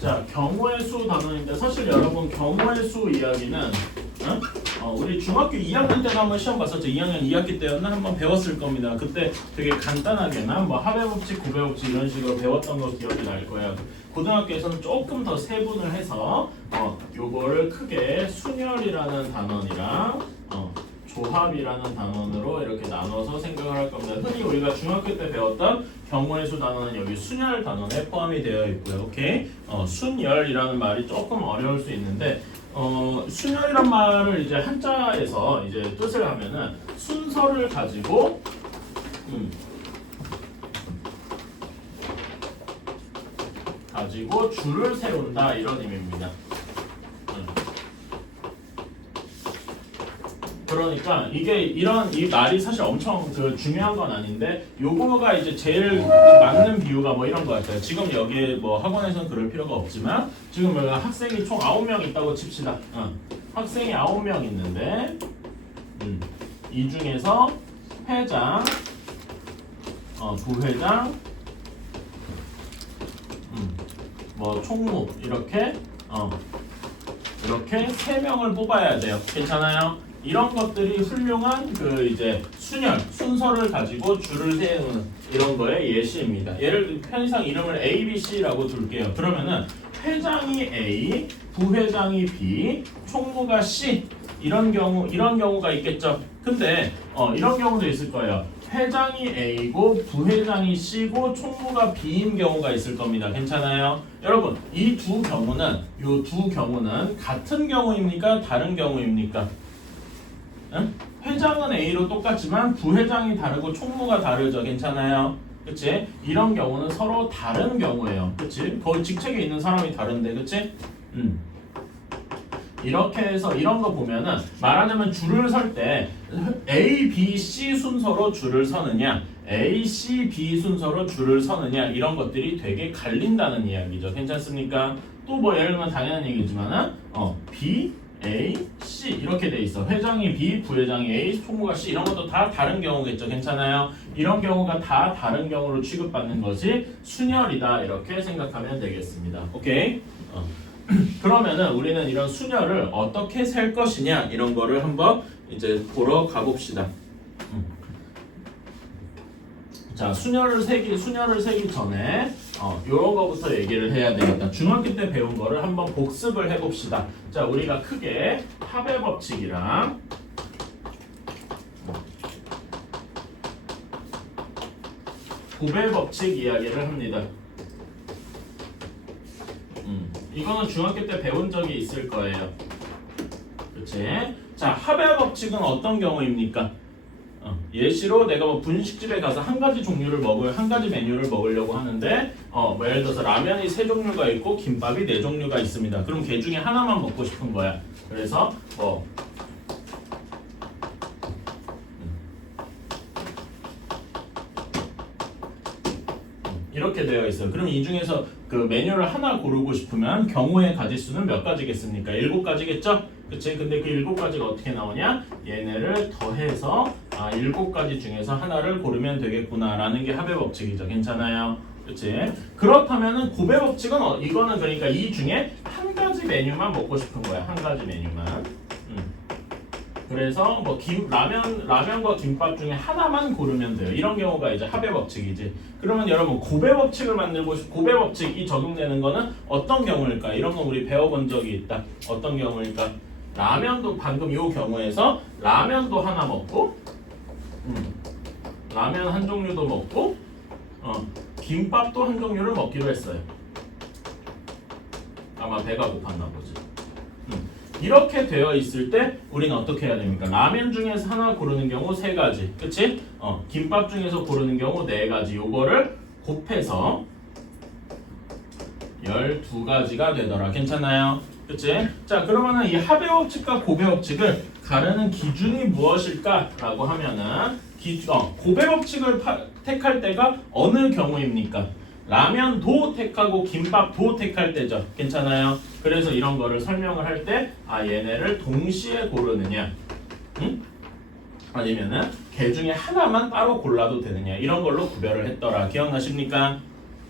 자, 경우의 수 단원인데 사실 여러분 경우의 수 이야기는 우리 중학교 2학년 때도 한번 시험 봤었죠. 2학년 2학기 때였나 한번 배웠을 겁니다. 그때 되게 간단하게나 뭐 합의법칙, 고배법칙 이런 식으로 배웠던 거 기억이 날 거예요. 고등학교에서는 조금 더 세분을 해서 요거를 크게 순열이라는 단원이랑 조합이라는 단원으로 이렇게 나눠서 생각을 할 겁니다. 흔히 우리가 중학교 때 배웠던 경우의 수 단원은 여기 순열 단원에 포함이 되어 있고요. 오케이? 순열이라는 말이 조금 어려울 수 있는데 순열이란 말을 이제 한자에서 이제 뜻을 하면은 순서를 가지고 줄을 세운다 이런 의미입니다. 그러니까 이게 이 말이 사실 엄청 중요한 건 아닌데 요거가 이제 제일 맞는 비유가 뭐 이런 거 같아요. 지금 여기에 뭐 학원에서는 그럴 필요가 없지만 지금 학생이 총 9명 있다고 칩시다. 학생이 9명 있는데 이 중에서 회장, 부회장, 뭐 총무 이렇게 3명을 뽑아야 돼요. 괜찮아요? 이런 것들이 훌륭한 이제 순서를 가지고 줄을 세우는 이런 거의 예시입니다. 예를 편의상 이름을 A, B, C라고 둘게요. 그러면은 회장이 A, 부회장이 B, 총무가 C 이런 경우가 있겠죠. 근데 이런 경우도 있을 거예요. 회장이 A고 부회장이 C고 총무가 B인 경우가 있을 겁니다. 괜찮아요? 여러분 이 두 경우는 같은 경우입니까? 다른 경우입니까? 응? 회장은 A로 똑같지만 부회장이 다르고 총무가 다르죠. 괜찮아요? 그치? 이런 경우는 서로 다른 경우예요. 그치? 거기 직책에 있는 사람이 다른데, 그치? 이렇게 해서 이런 거 보면은 말하자면 줄을 설 때 A, B, C 순서로 줄을 서느냐 A, C, B 순서로 줄을 서느냐 이런 것들이 되게 갈린다는 이야기죠. 괜찮습니까? 또 뭐 예를 들면 당연한 얘기지만은 B, A, C 이렇게 돼 있어. 회장이 B, 부회장이 A, 총무가 C 이런 것도 다 다른 경우겠죠. 괜찮아요? 이런 경우가 다 다른 경우로 취급받는 것이 순열이다. 이렇게 생각하면 되겠습니다. 오케이? 그러면은 우리는 이런 순열을 어떻게 셀 것이냐 이런 거를 한번 이제 보러 가봅시다. 자, 순열을 세기 전에 요런 거부터 얘기를 해야 되겠다. 중학교 때 배운 거를 한번 복습을 해봅시다. 자, 우리가 크게 합의 법칙이랑 고배 법칙 이야기를 합니다. 이거는 중학교 때 배운 적이 있을 거예요. 그치? 자, 합의 법칙은 어떤 경우입니까? 예시로 내가 뭐 분식집에 가서 한 가지 메뉴를 먹으려고 하는데 뭐 예를 들어서 라면이 3종류가 있고 김밥이 4종류가 있습니다. 그럼 걔 중에 하나만 먹고 싶은 거야. 그래서 이렇게 되어 있어요. 그럼 이 중에서 그 메뉴를 하나 고르고 싶으면 경우의 가지수는 몇 가지겠습니까? 7가지겠죠? 그치? 근데 그 7가지가 어떻게 나오냐? 얘네를 더해서 7가지 중에서 하나를 고르면 되겠구나 라는 게 합의 법칙이죠. 괜찮아요? 그치? 그렇다면은 고배 법칙은 이거는 그러니까 이 중에 한 가지 메뉴만 먹고 싶은 거야. 한 가지 메뉴만. 그래서 뭐 라면과 김밥 중에 하나만 고르면 돼요. 이런 경우가 이제 합의 법칙이지. 그러면 여러분 고배 법칙을 고배 법칙이 적용되는 거는 어떤 경우일까? 이런 거 우리 배워본 적이 있다. 어떤 경우일까? 라면도 방금 이 경우에서 라면도 하나 먹고 라면 한 종류도 먹고 김밥도 한 종류를 먹기로 했어요. 아마 배가 고팠나 보지. 이렇게 되어 있을 때 우리는 어떻게 해야 됩니까? 라면 중에서 하나 고르는 경우 3가지. 그치? 김밥 중에서 고르는 경우 4가지. 요거를 곱해서 12가지가 되더라. 괜찮아요? 그치? 자, 그러면은 이 합의 법칙과 고배 법칙을 가르는 기준이 무엇일까라고 하면은 고배 법칙을 택할 때가 어느 경우입니까? 라면도 택하고 김밥도 택할 때죠. 괜찮아요? 그래서 이런 거를 설명을 할 때 얘네를 동시에 고르느냐 아니면은 걔 중에 하나만 따로 골라도 되느냐 이런 걸로 구별을 했더라. 기억나십니까?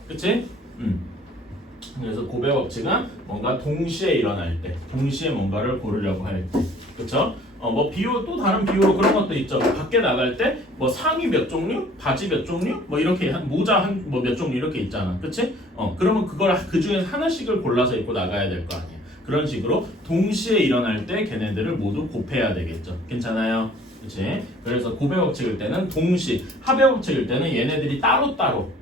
그치? 그래서 고배 법칙은 뭔가 동시에 일어날 때, 동시에 뭔가를 고르려고 할 때, 그렇죠? 뭐 비유 또 다른 비유로 그런 것도 있죠. 밖에 나갈 때 뭐 상의 몇 종류, 바지 몇 종류, 뭐 이렇게 한 모자 한 뭐 몇 종류 이렇게 있잖아, 그렇지? 그러면 그걸 그 중에서 하나씩을 골라서 입고 나가야 될 거 아니야. 그런 식으로 동시에 일어날 때 걔네들을 모두 곱해야 되겠죠. 괜찮아요? 그렇지? 그래서 고배 법칙일 때는 동시, 합의 법칙일 때는 얘네들이 따로따로,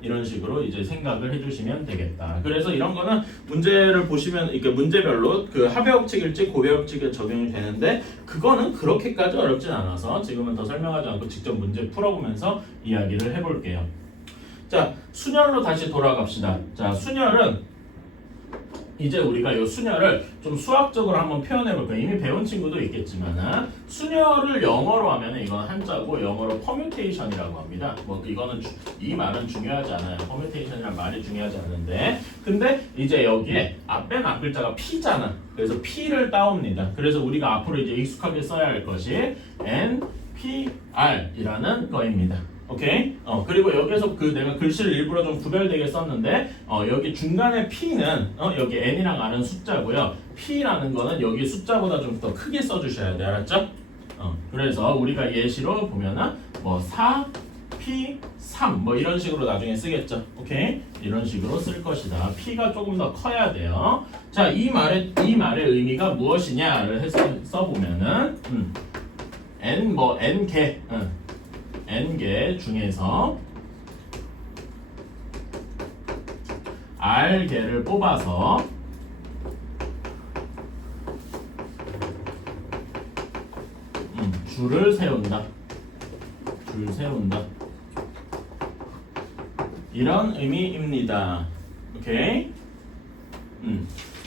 이런 식으로 이제 생각을 해주시면 되겠다. 그래서 이런 거는 문제를 보시면 이렇게 문제별로 그 합의 법칙일지 고배 법칙에 적용이 되는데 그거는 그렇게까지 어렵진 않아서 지금은 더 설명하지 않고 직접 문제 풀어보면서 이야기를 해볼게요. 자, 순열로 다시 돌아갑시다. 자, 순열은 이제 우리가 이 순열을 좀 수학적으로 한번 표현해 볼까요? 이미 배운 친구도 있겠지만 순열을 영어로 하면 이건 한자고 영어로 퍼뮤테이션이라고 합니다. 뭐 이거는 이 말은 중요하지 않아요. 퍼뮤테이션이란 말이 중요하지 않은데 근데 이제 여기에 앞에 앞글자가 P잖아. 그래서 P를 따옵니다. 그래서 우리가 앞으로 이제 익숙하게 써야 할 것이 NPR이라는 거입니다. 오케이? 그리고 여기서 그 내가 글씨를 일부러 좀 구별되게 썼는데 여기 중간에 P는 여기 N이랑 R은 숫자고요. P라는 거는 여기 숫자보다 좀 더 크게 써주셔야 돼. 알았죠? 그래서 우리가 예시로 보면은 뭐 4, P, 3 뭐 이런 식으로 나중에 쓰겠죠. 오케이? 이런 식으로 쓸 것이다. P가 조금 더 커야 돼요. 자, 이 말의 의미가 무엇이냐를 해서 써보면은 N 뭐 N개 N개 중에서 R개를 뽑아서 줄을 세운다. 줄 세운다. 이런 의미입니다. 오케이?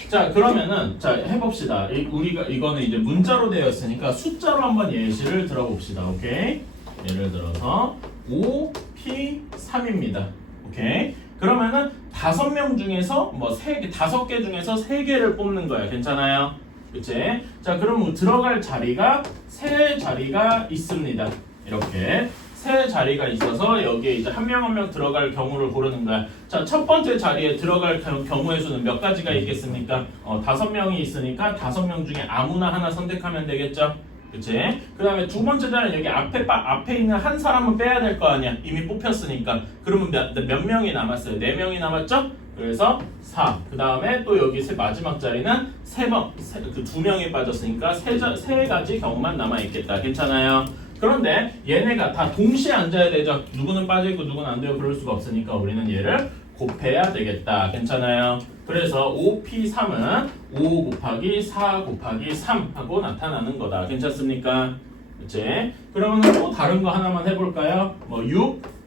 자, 그러면은 자 해봅시다. 우리가 이거는 이제 문자로 되어 있으니까 숫자로 한번 예시를 들어봅시다. 오케이? 예를 들어서 5P3입니다. 오케이? 그러면은 5명 중에서 뭐 5개 중에서 3개를 뽑는 거야. 괜찮아요? 그치? 자, 그럼 들어갈 자리가 3자리가 있습니다. 이렇게 3자리가 있어서 여기에 이제 한 명 한 명 들어갈 경우를 고르는 거야. 자, 첫 번째 자리에 들어갈 경우의 수는 몇 가지가 있겠습니까? 5명이 있으니까 5명 중에 아무나 하나 선택하면 되겠죠? 그치? 그 다음에 두 번째 자리는 여기 앞에 있는 한 사람은 빼야 될 거 아니야. 이미 뽑혔으니까. 그러면 몇 명이 남았어요? 4명이 남았죠? 그래서 4. 그 다음에 또 여기 마지막 자리는 3명, 그 2명이 빠졌으니까 3가지 경우만 남아있겠다. 괜찮아요? 그런데 얘네가 다 동시에 앉아야 되죠. 누구는 빠져있고 누구는 안 돼요. 그럴 수가 없으니까 우리는 얘를 곱해야 되겠다. 괜찮아요? 그래서 5P3은 5 곱하기 4 곱하기 3 하고 나타나는 거다. 괜찮습니까? 그치? 그러면 또 다른 거 하나만 해볼까요? 뭐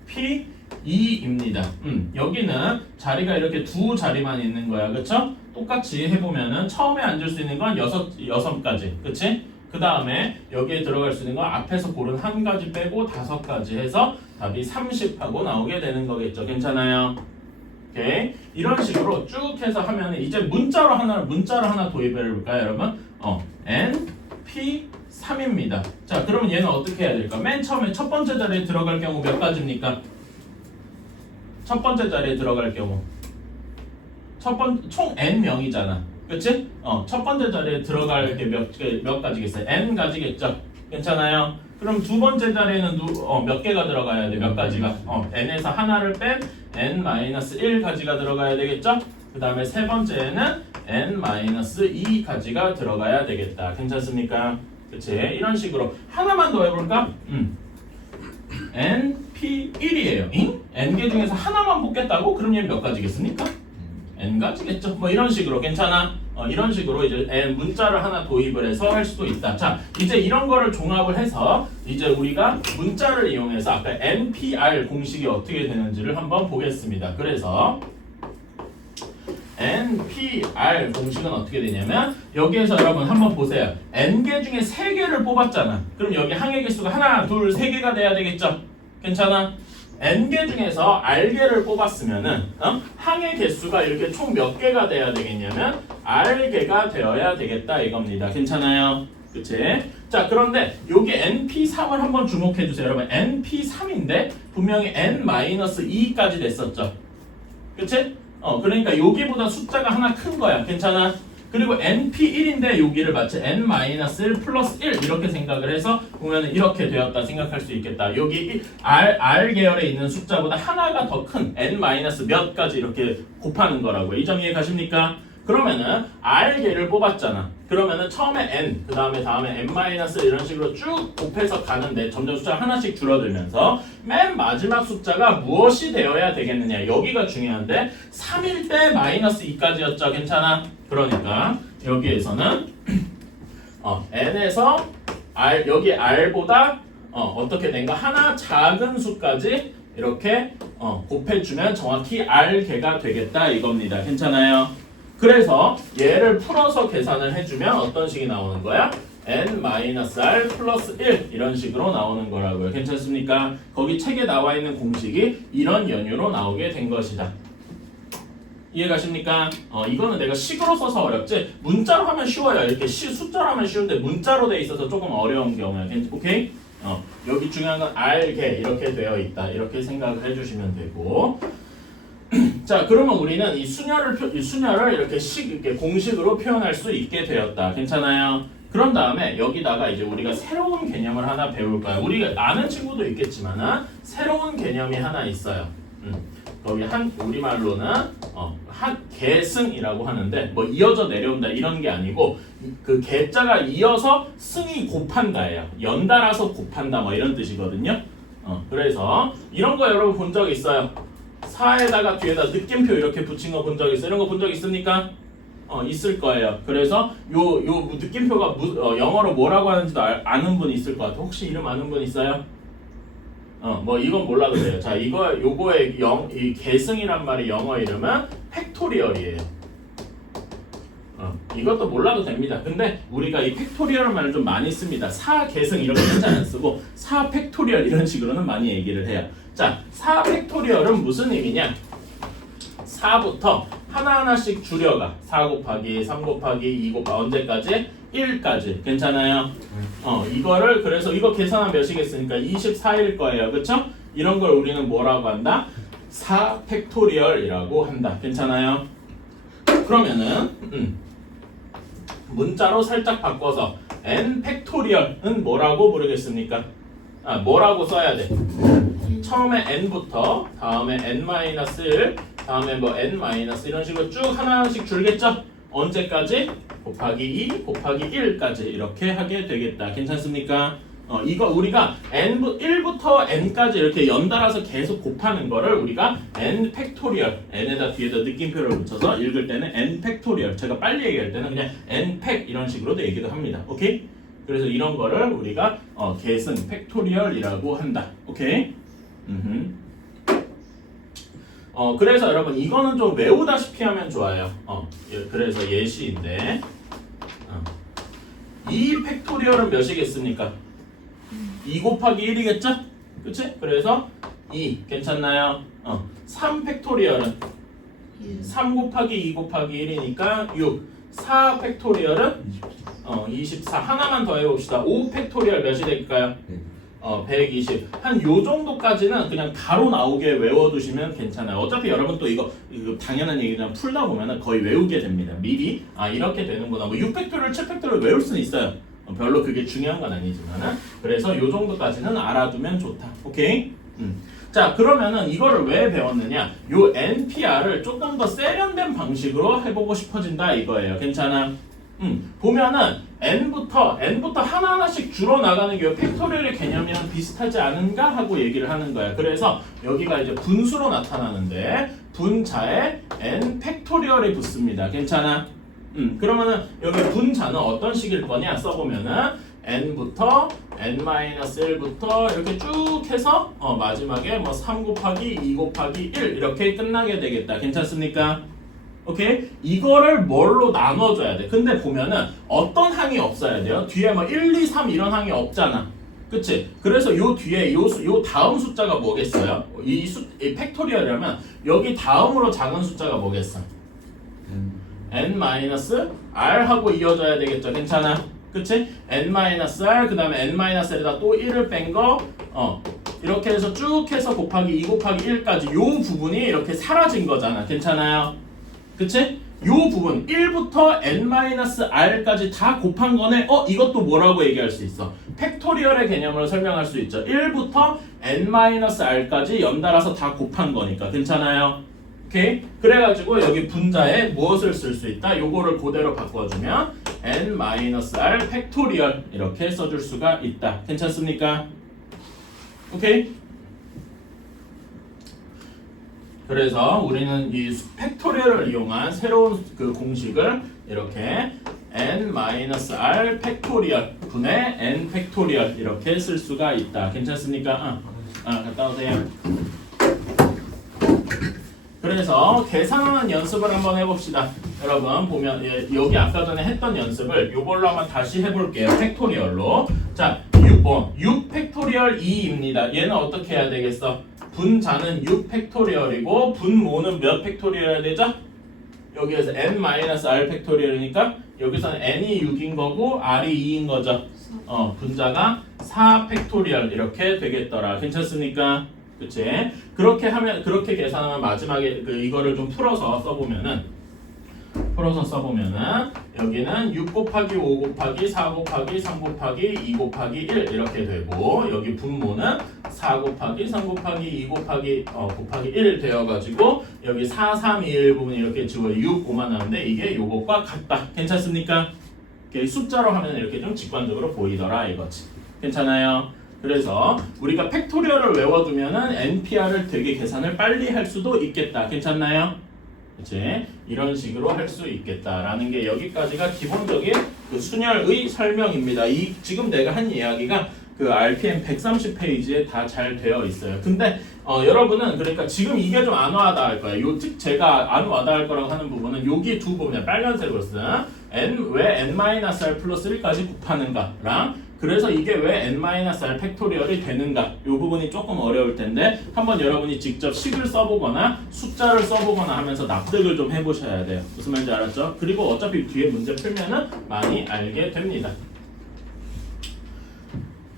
6P2입니다. 여기는 자리가 이렇게 두 자리만 있는 거야. 그쵸? 똑같이 해보면은 처음에 앉을 수 있는 건 6가지. 그치? 그 다음에 여기에 들어갈 수 있는 건 앞에서 고른 한 가지 빼고 5가지 해서 답이 30 하고 나오게 되는 거겠죠. 괜찮아요? 오케이. 이런 식으로 쭉 해서 하면 이제 문자로 하나 도입해 볼까요, 여러분? NP3입니다. 자, 그러면 얘는 어떻게 해야 될까? 맨 처음에 첫 번째 자리에 들어갈 경우 몇 가지입니까? 첫 번째 자리에 들어갈 경우 총 N명이잖아. 그치? 첫 번째 자리에 들어갈 게 몇 가지겠어요? N 가지겠죠? 괜찮아요? 그럼 두 번째 자리에는 몇 개가 들어가야 돼? 몇 가지가? N에서 하나를 뺀 N-1가지가 들어가야 되겠죠? 그 다음에 세 번째에는 N-2가지가 들어가야 되겠다. 괜찮습니까? 그치? 이런 식으로 하나만 더 해볼까? NP1이에요. N개 중에서 하나만 뽑겠다고? 그럼 얘는 몇 가지겠습니까? N가지겠죠? 뭐 이런 식으로 괜찮아? 이런 식으로 이제 문자를 하나 도입을 해서 할 수도 있다. 자, 이제 이런 거를 종합을 해서 이제 우리가 문자를 이용해서 아까 NPR 공식이 어떻게 되는지를 한번 보겠습니다. 그래서 NPR 공식은 어떻게 되냐면 여기에서 여러분 한번 보세요. N개 중에 3개를 뽑았잖아. 그럼 여기 항의 개수가 하나, 둘, 3개가 돼야 되겠죠? 괜찮아? N개 중에서 R개를 뽑았으면은 항의 개수가 이렇게 총 몇 개가 돼야 되겠냐면 R개가 되어야 되겠다 이겁니다. 괜찮아요? 그치? 자, 그런데 여기 NP3을 한번 주목해 주세요. 여러분 NP3인데 분명히 N-2까지 됐었죠. 그치? 그러니까 여기보다 숫자가 하나 큰 거야. 괜찮아? 그리고 np1인데 여기를 마치 n-1 플러스 1 이렇게 생각을 해서 보면 이렇게 되었다 생각할 수 있겠다. 여기 R 계열에 있는 숫자보다 하나가 더 큰 n-몇 가지 이렇게 곱하는 거라고요. 이 점 이해 가십니까? 그러면은 R 계를 뽑았잖아. 그러면은 처음에 n, 다음에 n- 이런 식으로 쭉 곱해서 가는데 점점 숫자가 하나씩 줄어들면서 맨 마지막 숫자가 무엇이 되어야 되겠느냐. 여기가 중요한데 3일 때 마이너스 2까지였죠. 괜찮아? 그러니까 여기에서는 n에서 r, 여기 r보다 어떻게 된가 하나 작은 수까지 이렇게 곱해주면 정확히 r개가 되겠다 이겁니다. 괜찮아요? 그래서 얘를 풀어서 계산을 해주면 어떤 식이 나오는 거야? n-r 플러스 1 이런 식으로 나오는 거라고요. 괜찮습니까? 거기 책에 나와 있는 공식이 이런 연유로 나오게 된 것이다. 이해 가십니까? 이거는 내가 식으로 써서 어렵지 문자로 하면 쉬워요. 이렇게 숫자로 하면 쉬운데 문자로 돼 있어서 조금 어려운 경우야. 오케이? 여기 중요한 건 r개 이렇게 되어 있다. 이렇게 생각을 해주시면 되고 자, 그러면 우리는 이 순열을 이렇게 공식으로 표현할 수 있게 되었다. 괜찮아요? 그런 다음에 여기다가 이제 우리가 새로운 개념을 하나 배울 거야. 우리가 아는 친구도 있겠지만 새로운 개념이 하나 있어요. 거기 우리말로는 한 계승이라고 하는데 뭐 이어져 내려온다 이런 게 아니고 그 계자가 이어서 승이 곱한다예요. 연달아서 곱한다 뭐 이런 뜻이거든요. 그래서 이런 거 여러분 본 적 있어요? 4에다가 뒤에다 느낌표 이렇게 붙인 거 본 적 있어요? 이런 거 본 적 있습니까? 있을 거예요. 그래서 요 느낌표가 영어로 뭐라고 하는지도 아는 분 있을 것 같아요. 혹시 이름 아는 분 있어요? 뭐 이건 몰라도 돼요. 자, 요거의 이 계승이란 말의 영어 이름은 팩토리얼이에요. 이것도 몰라도 됩니다. 근데 우리가 이 팩토리얼 말을 좀 많이 씁니다. 4계승 이렇게 잘 안 쓰고 4팩토리얼 이런 식으로는 많이 얘기를 해요. 자, 4팩토리얼은 무슨 의미냐? 4부터 하나하나씩 줄여가. 4 곱하기 3 곱하기 2 곱하기 언제까지? 1까지. 괜찮아요? 이거를 그래서 이거 계산하면 몇이겠습니까? 24일 거예요. 그쵸? 이런 걸 우리는 뭐라고 한다? 4팩토리얼이라고 한다. 괜찮아요? 그러면은 문자로 살짝 바꿔서 n 팩토리얼은 뭐라고 부르겠습니까? 뭐라고 써야 돼? 처음에 n부터 다음에 n-1 다음에 뭐 n- 이런 식으로 쭉 하나씩 줄겠죠? 언제까지? 곱하기 2 곱하기 1까지 이렇게 하게 되겠다. 괜찮습니까? 이거 우리가 1부터 n까지 이렇게 연달아서 계속 곱하는 거를 우리가 n 팩토리얼 n에다 뒤에다 느낌표를 붙여서 읽을 때는 n 팩토리얼 제가 빨리 얘기할 때는 그냥 n 팩 이런 식으로도 얘기도 합니다. 오케이? 그래서 이런 거를 우리가 계승 팩토리얼이라고 한다. 오케이? 그래서 여러분 이거는 좀 외우다시피 하면 좋아요. 그래서 예시인데 2 팩토리얼은 몇이겠습니까? 2 곱하기 1이겠죠? 그치? 그래서 2 괜찮나요? 3 팩토리얼은 3 곱하기 2 곱하기 1이니까 6 4 팩토리얼은 24 하나만 더 해봅시다. 5 팩토리얼 몇이 될까요? 120 한 요 정도까지는 그냥 바로 나오게 외워두시면 괜찮아요. 어차피 여러분 또 이거 당연한 얘기지만 풀다 보면은 거의 외우게 됩니다. 미리 이렇게 되는구나. 뭐 6팩토리얼, 7팩토리얼 외울 수는 있어요. 별로 그게 중요한 건 아니지만은 그래서 요 정도까지는 알아두면 좋다. 오케이? 자, 그러면은 이거를 왜 배웠느냐? 요 NPR을 조금 더 세련된 방식으로 해보고 싶어진다 이거예요. 괜찮아? 보면은 n부터 하나하나씩 줄어나가는 게 팩토리얼의 개념이랑 비슷하지 않은가 하고 얘기를 하는 거야. 그래서 여기가 이제 분수로 나타나는데 분자에 n 팩토리얼이 붙습니다. 괜찮아? 그러면은 여기 분자는 어떤 식일 거냐 써보면은 n부터 n-1부터 이렇게 쭉 해서 마지막에 뭐 3 곱하기 2 곱하기 1 이렇게 끝나게 되겠다. 괜찮습니까? 오케이? 이거를 뭘로 나눠줘야 돼. 근데 보면은 어떤 항이 없어야 돼요? 뒤에 뭐 1, 2, 3 이런 항이 없잖아. 그치? 그래서 요 뒤에 요 다음 숫자가 뭐겠어요? 이 팩토리얼이라면 여기 다음으로 작은 숫자가 뭐겠어? n-r 하고 이어져야 되겠죠. 괜찮아? 그치? n-r 그 다음에 n-r에다 또 1을 뺀 거 이렇게 해서 쭉 해서 곱하기 2 곱하기 1까지 요 부분이 이렇게 사라진 거잖아. 괜찮아요? 그치? 요 부분 1부터 n-r까지 다 곱한 거네. 이것도 뭐라고 얘기할 수 있어? 팩토리얼의 개념으로 설명할 수 있죠. 1부터 n-r까지 연달아서 다 곱한 거니까. 괜찮아요? 오케이? 그래가지고 여기 분자에 무엇을 쓸 수 있다? 요거를 그대로 바꿔주면 n-r 팩토리얼 이렇게 써줄 수가 있다. 괜찮습니까? 오케이? 그래서 우리는 이 팩토리얼을 이용한 새로운 그 공식을 이렇게 n-r 팩토리얼 분의 n 팩토리얼 이렇게 쓸 수가 있다. 괜찮습니까? 갔다 오세요. 그래서 계산하는 연습을 한번 해봅시다. 여러분 보면 여기 아까 전에 했던 연습을 요걸로 한번 다시 해볼게요. 팩토리얼로. 자, 6 팩토리얼 2입니다. 얘는 어떻게 해야 되겠어? 분자는 6 팩토리얼이고 분모는 몇 팩토리얼 해야 되죠? 여기에서 n-r 팩토리얼이니까 여기서는 n이 6인 거고 r이 2인 거죠. 분자가 4 팩토리얼 이렇게 되겠더라. 괜찮습니까? 그치? 그렇게 계산하면 마지막에 이거를 좀 풀어서 써보면은 여기는 6 곱하기 5 곱하기 4 곱하기 3 곱하기 2 곱하기 1 이렇게 되고 여기 분모는 4 곱하기 3 곱하기 2 곱하기 1 되어가지고 여기 4, 3, 2, 1 부분 이렇게 지워 6, 5만 나오는데 이게 요것과 같다. 괜찮습니까? 숫자로 하면 이렇게 좀 직관적으로 보이더라 이거지. 괜찮아요? 그래서 우리가 팩토리얼을 외워두면은 NPR을 되게 계산을 빨리 할 수도 있겠다. 괜찮나요? 그치? 이런 식으로 할 수 있겠다라는 게 여기까지가 기본적인 그 순열의 설명입니다. 지금 내가 한 이야기가 그 RPM 130페이지에 다 잘 되어 있어요. 근데 여러분은 그러니까 지금 이게 좀 안 와닿을 할 거예요. 제가 안 와닿을 거라고 하는 부분은 여기 두 부분이야. 빨간색으로 쓴 왜 n-r 플러스 1까지 곱하는가랑 그래서 이게 왜 n-r 팩토리얼이 되는가 이 부분이 조금 어려울 텐데 한번 여러분이 직접 식을 써보거나 숫자를 써보거나 하면서 납득을 좀 해보셔야 돼요. 무슨 말인지 알았죠? 그리고 어차피 뒤에 문제 풀면은 많이 알게 됩니다.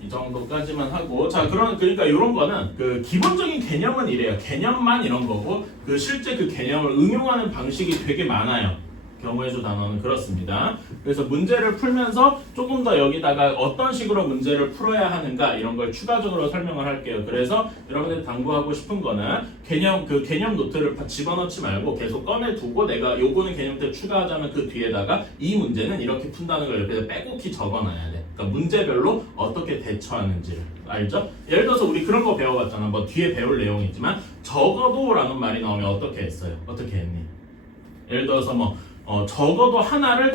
이 정도까지만 하고 그러니까 이런 거는 그 기본적인 개념은 이래요. 개념만 이런 거고 그 실제 그 개념을 응용하는 방식이 되게 많아요. 경우의 수 단어는 그렇습니다. 그래서 문제를 풀면서 조금 더 여기다가 어떤 식으로 문제를 풀어야 하는가 이런 걸 추가적으로 설명을 할게요. 그래서 여러분들 당부하고 싶은 거는 개념 노트를 집어넣지 말고 계속 꺼내두고 내가 요거는 개념 때 추가하자면 그 뒤에다가 이 문제는 이렇게 푼다는 걸 옆에다 빼곡히 적어놔야 돼. 그러니까 문제별로 어떻게 대처하는지를 알죠? 예를 들어서 우리 그런 거 배워봤잖아. 뭐 뒤에 배울 내용이지만 적어도라는 말이 나오면 어떻게 했어요? 어떻게 했니? 예를 들어서 적어도 하나를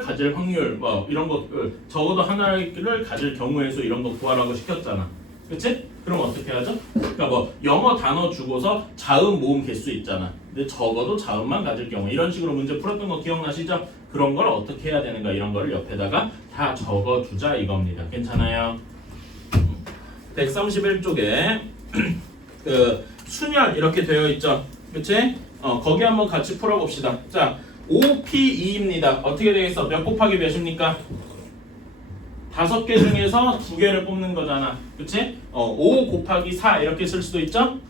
가질 확률 이런 거 적어도 하나를 가질 경우의 수 이런 거 구하라고 시켰잖아. 그치? 그럼 어떻게 하죠? 그러니까 영어 단어 주고서 자음 모음 개수 있잖아. 근데 적어도 자음만 가질 경우 이런 식으로 문제 풀었던 거 기억나시죠? 그런 걸 어떻게 해야 되는가 이런 걸 옆에다가 다 적어두자 이겁니다. 괜찮아요? 131쪽에 그 순열 이렇게 되어 있죠. 그치? 거기 한번 같이 풀어봅시다. 자, 5P2입니다. 어떻게 되겠어? 몇 곱하기 몇입니까? 5개 중에서 2개를 뽑는 거잖아. 그치? 5 곱하기 4 이렇게 쓸 수도 있죠?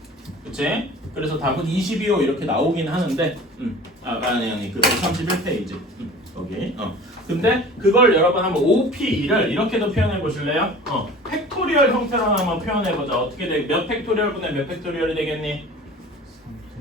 그치? 그래서 답은 22호 이렇게 나오긴 하는데 아니 그 131페이지 거기 근데 그걸 여러분 한번 5P2를 이렇게도 표현해 보실래요? 팩토리얼 형태로 한번 표현해 보자. 어떻게 돼? 몇 팩토리얼 분의 몇 팩토리얼이 되겠니?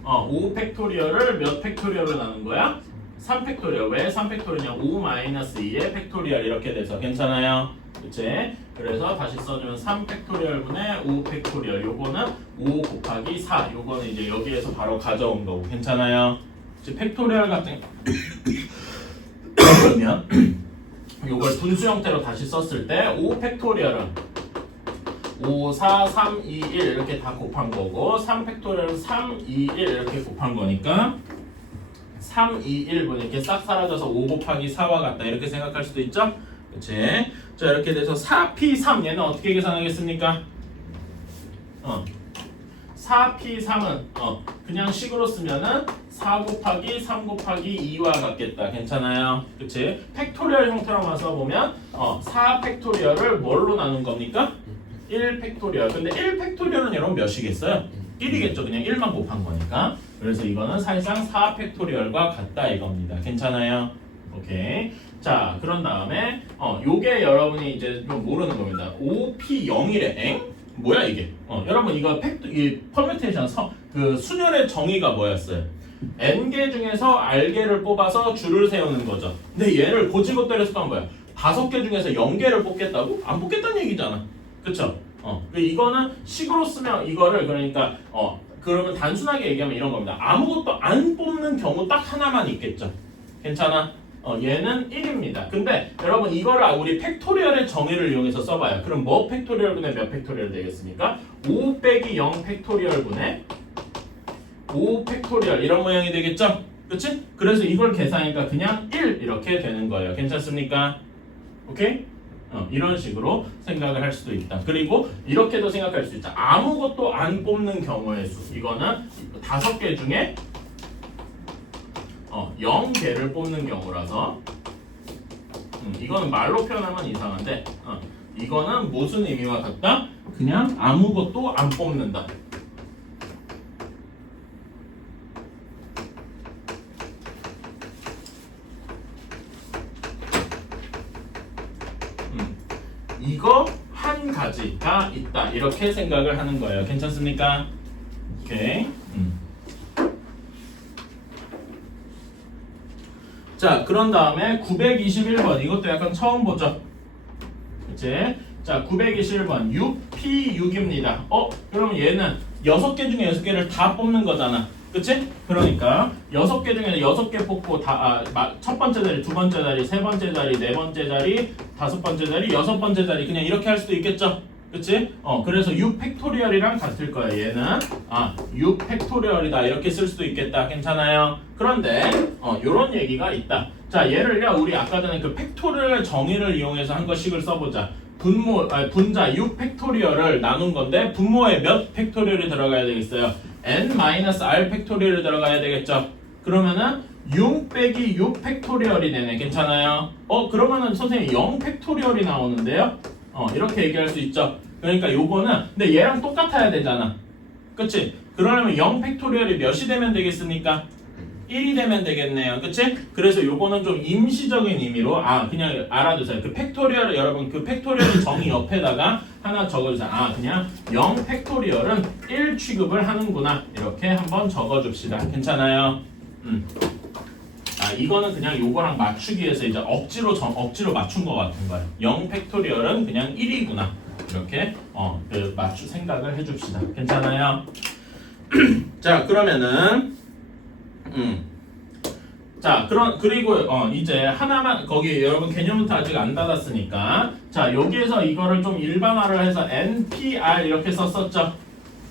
5 팩토리얼을 몇 팩토리얼로 나눈 거야? 3팩토리얼. 왜 3팩토리얼이냐? 5-2의 팩토리얼 이렇게 돼서 괜찮아요? 그치? 그래서 다시 써주면 3팩토리얼 분의 5팩토리얼 요거는 5 곱하기 4 요거는 이제 여기에서 바로 가져온 거고 괜찮아요? 이제 팩토리얼 같은 그러면 요걸 분수 형태로 다시 썼을 때 5 팩토리얼은 5, 4, 3, 2, 1 이렇게 다 곱한 거고 3 팩토리얼은 3, 2, 1 이렇게 곱한 거니까 3, 2, 1분 이렇게 싹 사라져서 5 곱하기 4와 같다 이렇게 생각할 수도 있죠? 그치? 자 이렇게 돼서 4P3 얘는 어떻게 계산하겠습니까? 4P3은 그냥 식으로 쓰면은 4 곱하기 3 곱하기 2와 같겠다. 괜찮아요? 그치? 팩토리얼 형태로만 써보면 4 팩토리얼을 뭘로 나눈 겁니까? 1 팩토리얼. 근데 1 팩토리얼은 여러분 몇이겠어요? 1이겠죠. 그냥 1만 곱한 거니까. 그래서 이거는 사실상 4 팩토리얼과 같다 이겁니다. 괜찮아요? 오케이. 자, 그런 다음에 요게 여러분이 이제 좀 모르는 겁니다. 5p0이래. 엥? 뭐야 이게? 여러분 이거 이 퍼뮤테이션 그 순열의 정의가 뭐였어요? n개 중에서 r개를 뽑아서 줄을 세우는 거죠. 근데 얘를 고지고 때려서 한 거야. 5개 중에서 0개를 뽑겠다고? 안 뽑겠다는 얘기잖아. 그쵸? 이거는 식으로 쓰면 이거를 그러니까 그러면 단순하게 얘기하면 이런 겁니다. 아무것도 안 뽑는 경우 딱 하나만 있겠죠. 괜찮아? 얘는 1입니다. 근데 여러분 이거를 우리 팩토리얼의 정의를 이용해서 써봐요. 그럼 뭐 팩토리얼 분의 몇 팩토리얼 되겠습니까? 5 빼기 0 팩토리얼 분의 5 팩토리얼 이런 모양이 되겠죠? 그치? 그래서 이걸 계산하니까 그냥 1 이렇게 되는 거예요. 괜찮습니까? 오케이? 이런 식으로 생각을 할 수도 있다. 그리고 이렇게도 생각할 수 있다. 아무것도 안 뽑는 경우의 수. 이거는 5개 중에 0개를 뽑는 경우라서 이거는 말로 표현하면 이상한데 이거는 무슨 의미와 같다? 그냥 아무것도 안 뽑는다. 이거 한 가지가 있다. 이렇게 생각을 하는 거예요. 괜찮습니까? 오케이. 자, 그런 다음에 921번. 이것도 약간 처음 보죠. 그치? 자, 921번. 6p6입니다. 그러면 얘는 6개 중에 6개를 다 뽑는 거잖아. 그치? 그러니까 6개 중에 6개 뽑고 첫 번째 자리, 두 번째 자리, 세 번째 자리, 네 번째 자리, 다섯 번째 자리, 여섯 번째 자리 그냥 이렇게 할 수도 있겠죠? 그치? 그래서 6 팩토리얼이랑 같을 거예요. 얘는 6 팩토리얼이다 이렇게 쓸 수도 있겠다. 괜찮아요? 그런데 요런 얘기가 있다. 자, 얘를요 우리 아까 전에 그 팩토리얼 정의를 이용해서 한 거식을 써보자. 분자 6 팩토리얼을 나눈 건데 분모에 몇 팩토리얼이 들어가야 되겠어요? n-r 팩토리얼이 들어가야 되겠죠? 그러면은 6 빼기 6 팩토리얼이 되네. 괜찮아요? 그러면은 선생님 0 팩토리얼이 나오는데요? 이렇게 얘기할 수 있죠? 그러니까 요거는 근데 얘랑 똑같아야 되잖아. 그치? 그러려면 0 팩토리얼이 몇이 되면 되겠습니까? 1이 되면 되겠네요. 그치? 그래서 요거는 좀 임시적인 의미로 그냥 알아두세요. 그 팩토리얼 여러분 그 팩토리얼 정의 옆에다가 하나 적어주세요. 그냥 0 팩토리얼은 1 취급을 하는구나. 이렇게 한번 적어줍시다. 괜찮아요? 이거는 그냥 요거랑 맞추기 위해서 이제 억지로 맞춘 것 같은 거예요. 0 팩토리얼은 그냥 1이구나. 이렇게 생각을 해줍시다. 괜찮아요? 자, 그러면은 자, 그리고 이제 하나만 거기 여러분 개념부터 아직 안 닫았으니까 자, 여기에서 이거를 좀 일반화를 해서 NPR 이렇게 썼었죠.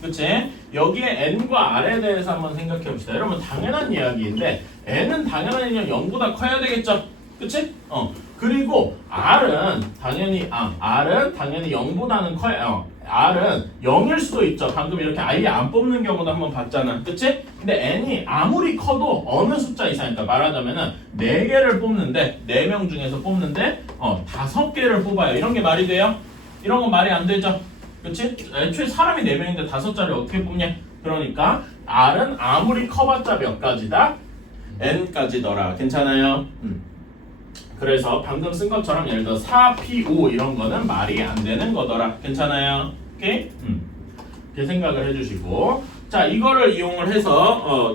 그치? 여기에 n과 r에 대해서 한번 생각해 봅시다. 여러분 당연한 이야기인데 n은 당연히 0보다 커야 되겠죠? 그치? 그리고 r은 당연히 0보다는 커요. r은 0일 수도 있죠. 방금 이렇게 아예 안 뽑는 경우도 한번 봤잖아. 그치? 근데 n이 아무리 커도 어느 숫자 이상이니까 말하자면은 4개를 뽑는데 4명 중에서 뽑는데 5개를 뽑아요. 이런 게 말이 돼요? 이런 건 말이 안 되죠. 그치? 애초에 사람이 4명인데 5자리 어떻게 뽑냐? 그러니까 r은 아무리 커봤자 몇 가지다? n까지더라. 괜찮아요? 그래서 방금 쓴 것처럼 예를 들어 4p5 이런 거는 말이 안 되는 거더라. 괜찮아요? 오케이? 이렇게 생각을 해주시고 자, 이거를 이용을 해서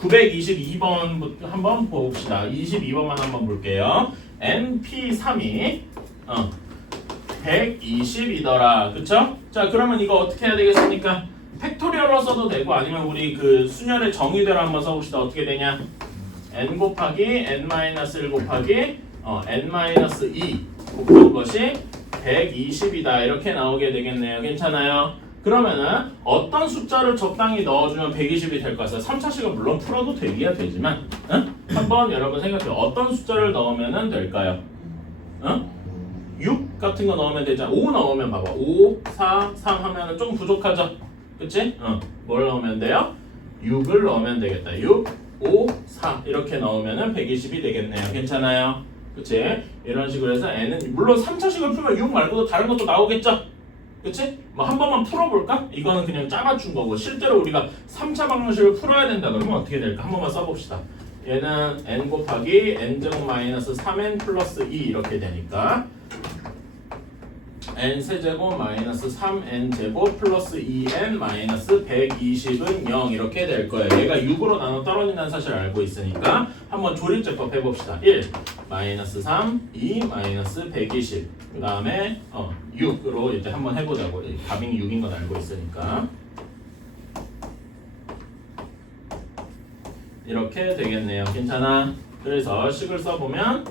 922번 한번 봅시다. 22번만 한번 볼게요. np3이 120이더라. 그쵸? 자, 그러면 이거 어떻게 해야 되겠습니까? 팩토리얼로 써도 되고 아니면 우리 그 순열의 정의대로 한번 써봅시다. 어떻게 되냐? n 곱하기 n-1 곱하기 n-2 곱한 것이 120이다. 이렇게 나오게 되겠네요. 괜찮아요? 그러면은 어떤 숫자를 적당히 넣어주면 120이 될 것 같아요. 3차식은 물론 풀어도 되기야 되지만 한번 여러분 생각해요. 어떤 숫자를 넣으면 될까요? 6 같은 거 넣으면 되잖아. 5 넣으면 봐봐. 5, 4, 3 하면은 좀 부족하죠? 그치? 뭘 넣으면 돼요? 6을 넣으면 되겠다. 6, 5, 4 이렇게 넣으면은 120이 되겠네요. 괜찮아요? 그치? 이런 식으로 해서 n은 물론 3차식을 풀면 6 말고도 다른 것도 나오겠죠? 그치? 뭐 한 번만 풀어볼까? 이거는 그냥 짜맞춘 거고 실제로 우리가 3차 방정식을 풀어야 된다 그러면 어떻게 될까? 한 번만 써봅시다. 얘는 n 곱하기 n제곱 마이너스 3n 플러스 2 이렇게 되니까 n 세제곱 마이너스 3n 제곱 플러스 2n 마이너스 120은 0 이렇게 될 거예요. 얘가 6으로 나눠 떨어진다는 사실을 알고 있으니까 한번 조립제법 해봅시다. 1 마이너스 3 2 마이너스 120 그 다음에 6으로 이제 한번 해보자고. 답이 6인 건 알고 있으니까 이렇게 되겠네요. 괜찮아? 그래서 식을 써보면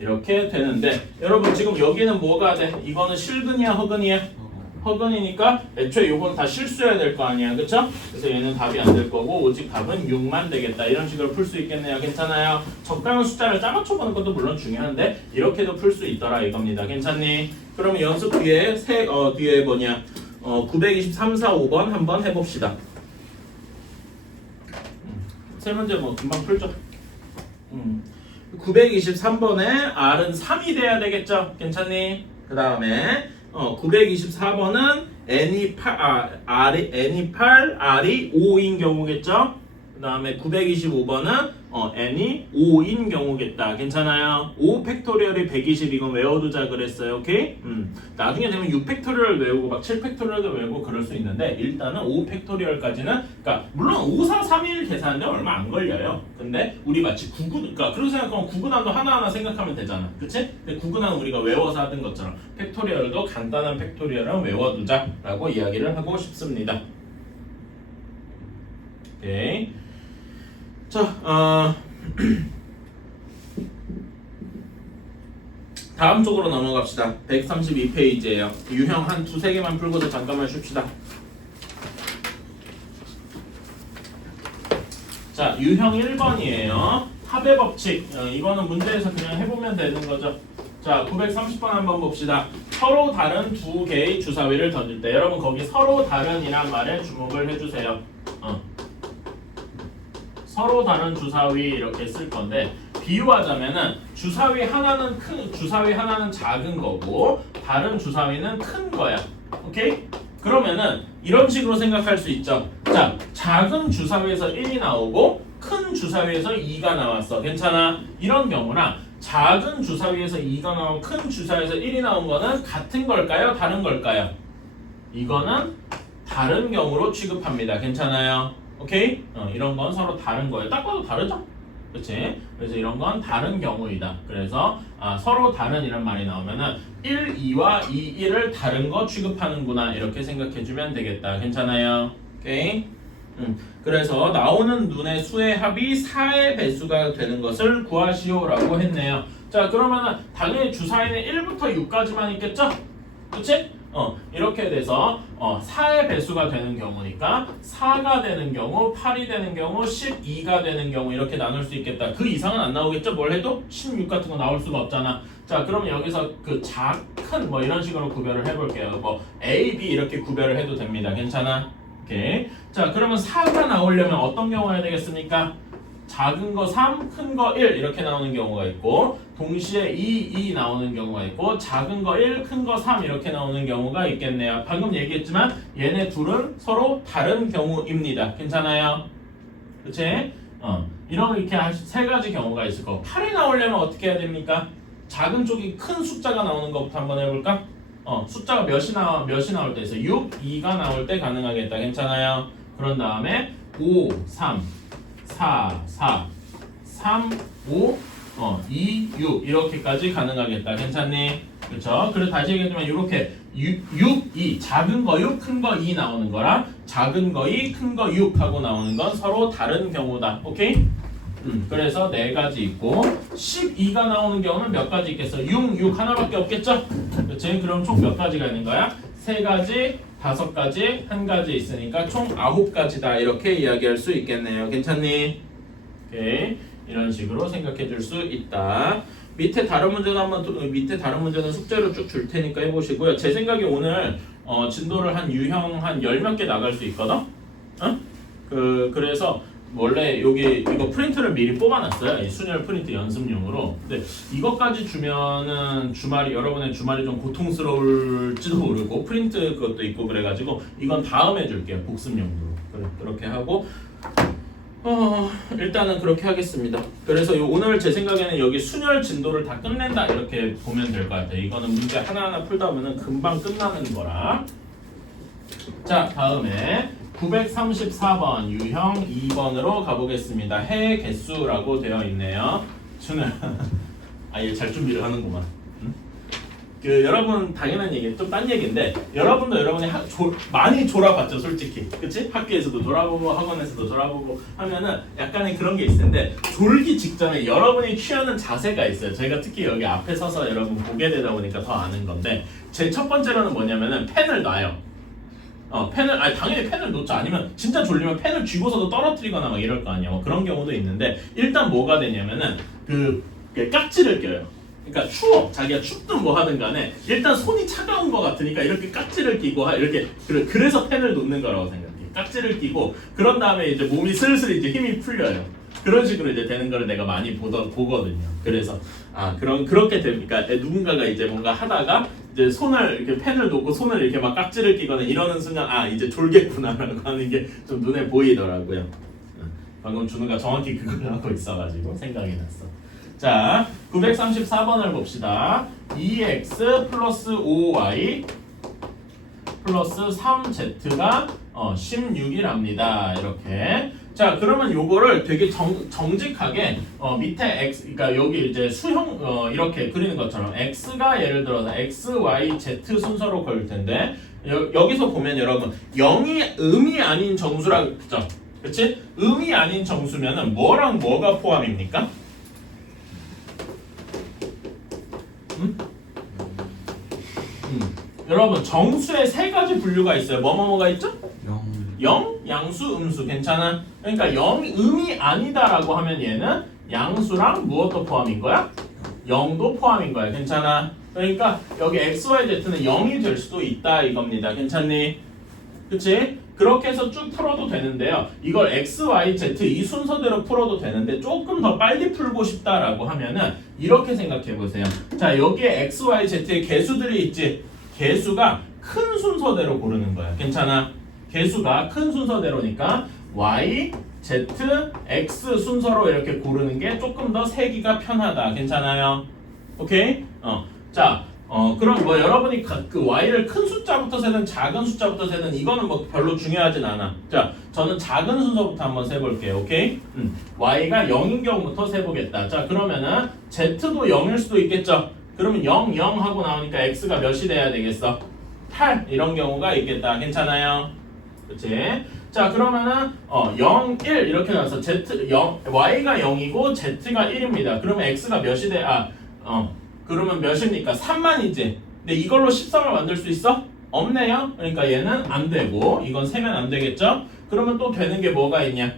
이렇게 되는데 여러분 지금 여기는 뭐가 돼? 이거는 실근이야 허근이야? 허근이니까 애초에 이건 다 실수해야 될 거 아니야 그쵸? 그래서 얘는 답이 안 될 거고 오직 답은 6만 되겠다 이런 식으로 풀 수 있겠네요. 괜찮아요? 적당한 숫자를 짜맞춰보는 것도 물론 중요한데 이렇게도 풀 수 있더라 이겁니다. 괜찮니? 그러면 연습 뒤에 뒤에 뭐냐 923, 4, 5번 한번 해봅시다. 세 문제 뭐 금방 풀죠. 923번에 R은 3이 돼야 되겠죠? 괜찮니? 그 다음에 924번은 N이 8, N이 8, R이 5인 경우겠죠? 그 다음에 925번은 N이 5인 경우겠다. 괜찮아요? 5 팩토리얼이 120 이건 외워두자 그랬어요. 오케이? 나중에 되면 6 팩토리얼 외우고 막 7 팩토리얼도 외우고 그럴 수 있는데 일단은 5 팩토리얼까지는 그러니까 물론 5, 4, 3, 1 계산하는데 얼마 안 걸려요. 근데 우리 마치 구근 그러니까 그렇게 생각하면 구근함도 하나하나 생각하면 되잖아. 그치? 근데 구근함은 우리가 외워서 하던 것처럼 팩토리얼도 간단한 팩토리얼은 외워두자라고 이야기를 하고 싶습니다. 오케이. 자, 다음 쪽으로 넘어갑시다. 132페이지예요. 유형 한 두세 개만 풀고서 잠깐만 쉽시다. 자, 유형 1번이에요. 합의 법칙. 이거는 문제에서 그냥 해보면 되는 거죠. 자, 930번 한번 봅시다. 서로 다른 두 개의 주사위를 던질 때 여러분 거기 서로 다른이란 말에 주목을 해주세요. 서로 다른 주사위 이렇게 쓸 건데 비유하자면은 주사위 하나는 큰 주사위 하나는 작은 거고 다른 주사위는 큰 거야. 오케이? 그러면은 이런 식으로 생각할 수 있죠. 자, 작은 주사위에서 1이 나오고 큰 주사위에서 2가 나왔어. 괜찮아? 이런 경우나 작은 주사위에서 2가 나오고 큰 주사위에서 1이 나온 거는 같은 걸까요? 다른 걸까요? 이거는 다른 경우로 취급합니다. 괜찮아요? 오케이? 이런 건 서로 다른 거예요. 딱 봐도 다르죠? 그치? 그래서 이런 건 다른 경우이다. 그래서 서로 다른 이런 말이 나오면은 1, 2와 2, 1을 다른 거 취급하는구나 이렇게 생각해주면 되겠다. 괜찮아요? 오케이? 그래서 나오는 눈의 수의 합이 4의 배수가 되는 것을 구하시오라고 했네요. 자 그러면은 당연히 주사위는 1부터 6까지만 있겠죠? 그치? 이렇게 돼서 4의 배수가 되는 경우니까 4가 되는 경우, 8이 되는 경우, 12가 되는 경우 이렇게 나눌 수 있겠다. 그 이상은 안 나오겠죠? 뭘 해도? 16 같은 거 나올 수가 없잖아. 자 그럼 여기서 그 큰 뭐 이런 식으로 구별을 해볼게요. 뭐 A, B 이렇게 구별을 해도 됩니다. 괜찮아? 오케이. 자 그러면 4가 나오려면 어떤 경우여야 되겠습니까? 작은 거 3, 큰 거 1 이렇게 나오는 경우가 있고 동시에 2 나오는 경우가 있고 작은 거 1, 큰 거 3 이렇게 나오는 경우가 있겠네요. 방금 얘기했지만 얘네 둘은 서로 다른 경우입니다. 괜찮아요? 그치? 이렇게 세 가지 경우가 있을 거고 8이 나오려면 어떻게 해야 됩니까? 작은 쪽이 큰 숫자가 나오는 것부터 한번 해볼까? 숫자가 몇이 나올 때 있어요. 6, 2가 나올 때 가능하겠다. 괜찮아요? 그런 다음에 5, 3 4, 4, 3, 5, 2, 6 이렇게까지 가능하겠다. 괜찮니? 그렇죠? 그래서 다시 얘기하지만 이렇게 6, 2 작은 거 6, 큰 거 2 나오는 거랑 작은 거 2, 큰 거 6 하고 나오는 건 서로 다른 경우다. 오케이? 그래서 네 가지 있고 12가 나오는 경우는 몇 가지 있겠어? 6 하나밖에 없겠죠? 그렇지? 그럼 총 몇 가지가 있는 거야? 세 가지 5가지, 한 가지 있으니까 총 9가지다 이렇게 이야기할 수 있겠네요. 괜찮니? 오케이. 이런 식으로 생각해 줄 수 있다. 밑에 다른 문제는 숙제로 쭉 줄 테니까 해보시고요. 제 생각에 오늘 진도를 한 유형 한 10몇 개 나갈 수 있거든? 그래서 원래 여기 이거 프린트를 미리 뽑아놨어요. 이 순열 프린트 연습용으로. 근데 이것까지 주면은 주말이 여러분의 주말이 좀 고통스러울지도 모르고 프린트 그것도 있고 그래가지고 이건 다음에 줄게요. 복습용으로. 그래, 그렇게 하고 일단은 그렇게 하겠습니다. 그래서 오늘 제 생각에는 여기 순열 진도를 다 끝낸다 이렇게 보면 될 것 같아요. 이거는 문제 하나하나 풀다 보면 금방 끝나는 거라. 자, 다음에 934번 유형 2번으로 가보겠습니다. 해 개수라고 되어 있네요. 준우야, 아예 잘 준비를 하는구만. 응? 그 여러분 당연한 얘기, 좀 딴 얘기인데 여러분도 여러분이 많이 졸아봤죠, 솔직히, 그치? 학교에서도 졸아보고 학원에서도 졸아보고 하면은 약간의 그런 게 있을 텐데 졸기 직전에 여러분이 취하는 자세가 있어요. 저희가 특히 여기 앞에 서서 여러분 보게 되다 보니까 더 아는 건데 제 첫 번째로는 뭐냐면은 펜을 놔요. 펜을 당연히 펜을 놓죠. 아니면 진짜 졸리면 펜을 쥐고서도 떨어뜨리거나 막 이럴 거 아니야. 뭐 그런 경우도 있는데 일단 뭐가 되냐면은 그 깍지를 껴요. 그러니까 추워, 자기가 춥든 뭐 하든 간에 일단 손이 차가운 것 같으니까 이렇게 깍지를 끼고 이렇게 그래서 펜을 놓는 거라고 생각해. 깍지를 끼고 그런 다음에 이제 몸이 슬슬 이제 힘이 풀려요. 그런 식으로 이제 되는 거를 내가 많이 보거든요. 그래서 그렇게 되니까 누군가가 이제 뭔가 하다가 이제 손을 이렇게 펜을 놓고 손을 이렇게 막 깍지를 끼거나 이러는 순간 이제 졸겠구나라고 하는 게 좀 눈에 보이더라고요. 방금 준우가 정확히 그걸 하고 있어가지고 생각이 났어. 자, 934번을 봅시다. 2x 플러스 5y 플러스 3z가 16이랍니다. 이렇게. 자, 그러면 요거를 되게 정직하게 밑에 x, 그러니까 여기 이제 수형 이렇게 그리는 것처럼 x가 예를 들어서 x, y, z 순서로 그릴 텐데 여기서 보면 여러분 0이 음이 아닌 정수라고 했죠. 그치? 음이 아닌 정수면은 뭐랑 뭐가 포함입니까? 여러분 정수에 세 가지 분류가 있어요. 뭐가 있죠? 0, 양수, 음수. 괜찮아? 그러니까 0, 음이 아니다라고 하면 얘는 양수랑 무엇도 포함인 거야? 0도 포함인 거야. 괜찮아? 그러니까 여기 x, y, z는 0이 될 수도 있다 이겁니다. 괜찮니? 그치? 그렇게 해서 쭉 풀어도 되는데요. 이걸 x, y, z 이 순서대로 풀어도 되는데 조금 더 빨리 풀고 싶다라고 하면은 이렇게 생각해 보세요. 자, 여기에 x, y, z의 개수들이 있지. 개수가 큰 순서대로 고르는 거야. 괜찮아? 개수가 큰 순서대로니까 y, z, x 순서로 이렇게 고르는 게 조금 더 세기가 편하다. 괜찮아요? 오케이? 자, 그럼 뭐 여러분이 그 y를 큰 숫자부터 세든 작은 숫자부터 세든 이거는 뭐 별로 중요하진 않아. 자, 저는 작은 순서부터 한번 세볼게요. 오케이? y가 0인 경우부터 세보겠다. 자, 그러면은 z도 0일 수도 있겠죠? 그러면 0, 0 하고 나오니까 x가 몇이 돼야 되겠어? 8 이런 경우가 있겠다. 괜찮아요? 그치? 자, 그러면은 0, 1 이렇게 나와서 y가 0이고 z가 1입니다. 그러면 x가 몇이 돼? 그러면 몇입니까? 3만이지. 근데 이걸로 13을 만들 수 있어? 없네요. 그러니까 얘는 안 되고 이건 세면 안 되겠죠? 그러면 또 되는 게 뭐가 있냐?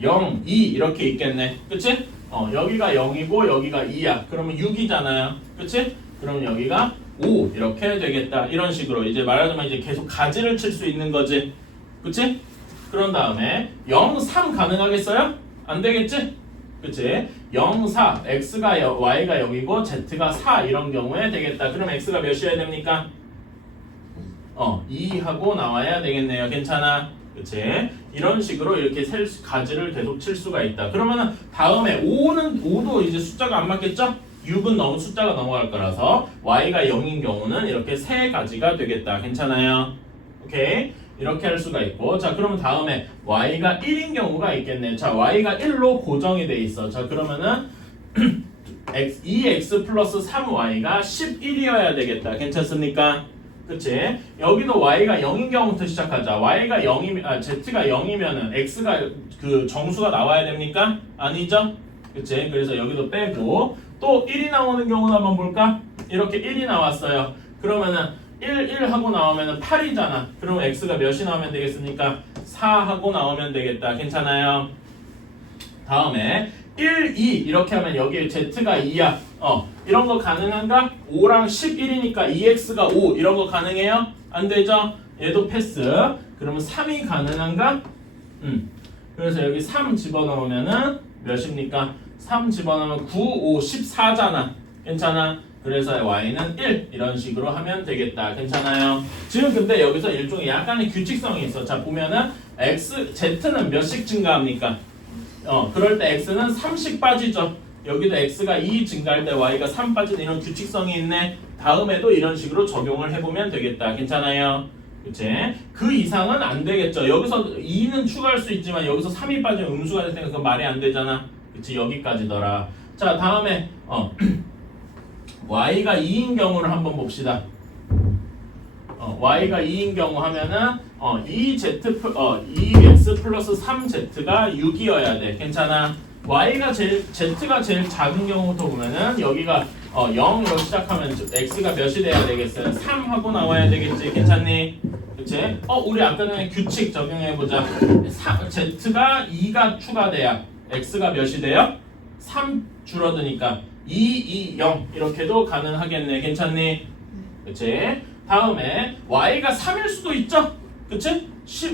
0, 2 이렇게 있겠네. 그치? 여기가 0이고 여기가 2야. 그러면 6이잖아요. 그치? 그럼 여기가 5 이렇게 되겠다. 이런 식으로 이제 말하자면 이제 계속 가지를 칠 수 있는 거지. 그치? 그런 다음에 0, 3 가능하겠어요? 안 되겠지? 그치? 0, 4 x가 y가 0이고 z가 4 이런 경우에 되겠다. 그럼 x가 몇이어야 됩니까? 2 하고 나와야 되겠네요. 괜찮아? 그치? 이런 식으로 이렇게 가지를 계속 칠 수가 있다. 그러면은 다음에 5도 이제 숫자가 안 맞겠죠? 6은 너무 숫자가 넘어갈 거라서 y가 0인 경우는 이렇게 세 가지가 되겠다. 괜찮아요? 오케이? 이렇게 할 수가 있고. 자, 그러면 다음에 y가 1인 경우가 있겠네. 자, y가 1로 고정이 돼 있어. 자, 그러면은 2x 플러스 3y가 11이어야 되겠다. 괜찮습니까? 그치? 여기도 y가 0인 경우부터 시작하자. y가 0이면 z가 0이면은 x가 그 정수가 나와야 됩니까? 아니죠? 그치? 그래서 여기도 빼고 또 1이 나오는 경우는 한번 볼까? 이렇게 1이 나왔어요. 그러면은 1 하고 나오면은 8이잖아. 그러면 x가 몇이 나오면 되겠습니까? 4 하고 나오면 되겠다. 괜찮아요? 다음에 1, 2 이렇게 하면 여기 z가 2야. 이런 거 가능한가? 5랑 11이니까 2x가 5 이런 거 가능해요? 안 되죠? 얘도 패스. 그러면 3이 가능한가? 그래서 여기 3 집어넣으면은 몇입니까? 3 집어넣으면 9, 5, 14잖아. 괜찮아? 그래서 y는 1 이런 식으로 하면 되겠다. 괜찮아요? 지금 근데 여기서 일종의 약간의 규칙성이 있어. 자 보면은 z는 몇씩 증가합니까? 그럴 때 x는 3씩 빠지죠. 여기도 x가 2 증가할 때 y가 3 빠지는 이런 규칙성이 있네. 다음에도 이런 식으로 적용을 해보면 되겠다. 괜찮아요? 그치? 그 이상은 안 되겠죠. 여기서 2는 추가할 수 있지만 여기서 3이 빠지면 음수가 될 테니까 그건 말이 안 되잖아. 그치? 여기까지더라. 자 다음에 y가 2인 경우를 한번 봅시다. y가 2인 경우 하면은 2x 플러스 3z가 6이어야 돼. 괜찮아? z가 제일 작은 경우부터 보면은 여기가 0으로 시작하면 x가 몇이 돼야 되겠어요? 3 하고 나와야 되겠지. 괜찮니? 그치? 우리 아까 전에 규칙 적용해보자. z가 2가 추가돼야 x가 몇이 돼요? 3 줄어드니까 2, 2, 0 이렇게도 가능하겠네. 괜찮니? 그치? 다음에 y가 3일 수도 있죠? 그치?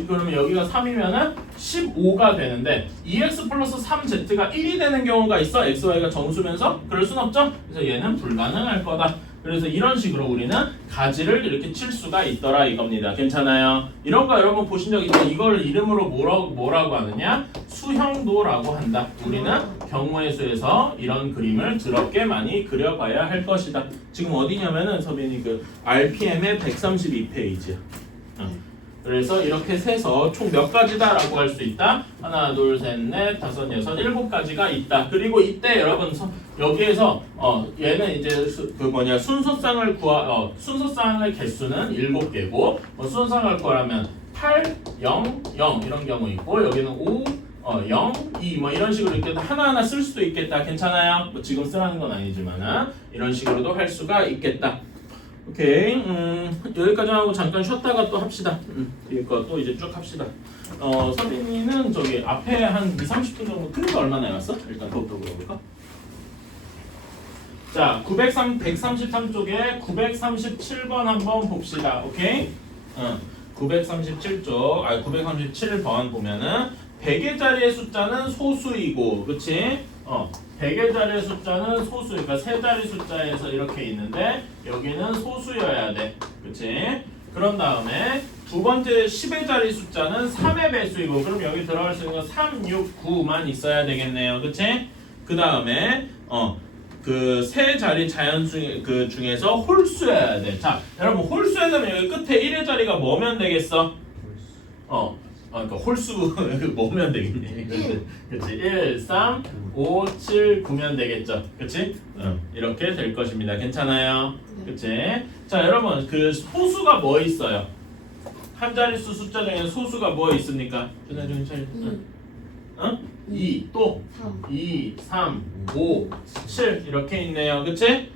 그러면 여기가 3이면은 15가 되는데 2x 플러스 3z가 1이 되는 경우가 있어. x, y가 정수면서 그럴 순 없죠? 그래서 얘는 불가능할 거다. 그래서 이런 식으로 우리는 가지를 이렇게 칠 수가 있더라 이겁니다. 괜찮아요? 이런 거 여러분 보신 적 있죠? 이걸 이름으로 뭐라고 하느냐? 수형도라고 한다. 우리는 경우의 수에서 이런 그림을 더럽게 많이 그려봐야 할 것이다. 지금 어디냐면은 서빈이 그 RPM의 132페이지야. 그래서 이렇게 세서 총 몇 가지다라고 할 수 있다. 하나, 둘, 셋, 넷, 다섯, 여섯, 일곱 가지가 있다. 그리고 이때 여러분 여기에서 얘는 이제 순서쌍을 순서쌍의 개수는 7개고 순서쌍을 구하려면 8, 0, 0 이런 경우 있고 여기는 5, 0, 2 뭐 이런 식으로 이렇게 하나하나 쓸 수도 있겠다. 괜찮아요? 뭐 지금 쓰라는 건 아니지만 이런 식으로도 할 수가 있겠다. 오케이. 여기까지 하고 잠깐 쉬었다가 또 합시다. 그러니까 또 이제 쭉 합시다. 서빈이는 저기 앞에 한 2-30분 정도 틀린 거 얼마나 남았어? 일단 그것도 물어볼까? 자, 133쪽에 937번 한번 봅시다. 오케이? 937쪽, 937번 보면은 100의 자리의 숫자는 소수이고, 그치? 100의 자리의 숫자는 소수, 그러니까 세 자리 숫자에서 이렇게 있는데 여기는 소수여야 돼. 그치? 그런 다음에 두 번째 10의 자리 숫자는 3의 배수이고 그럼 여기 들어갈 수 있는 건 3, 6, 9만 있어야 되겠네요. 그치? 그 다음에 그 세 자리 자연수 중에서 홀수여야 돼. 자, 여러분 홀수에는 여기 끝에 1의 자리가 뭐면 되겠어? 그러니까 홀수 뭐면 되겠니? 그치? 1, 3, 5, 7, 9면 되겠죠? 그치? 이렇게 될 것입니다. 괜찮아요? 그치? 자, 여러분 그 소수가 뭐 있어요? 한 자릿수 숫자 중에 소수가 뭐 있습니까? 2, 또 2, 3, 5, 7 이렇게 있네요. 그치? 네.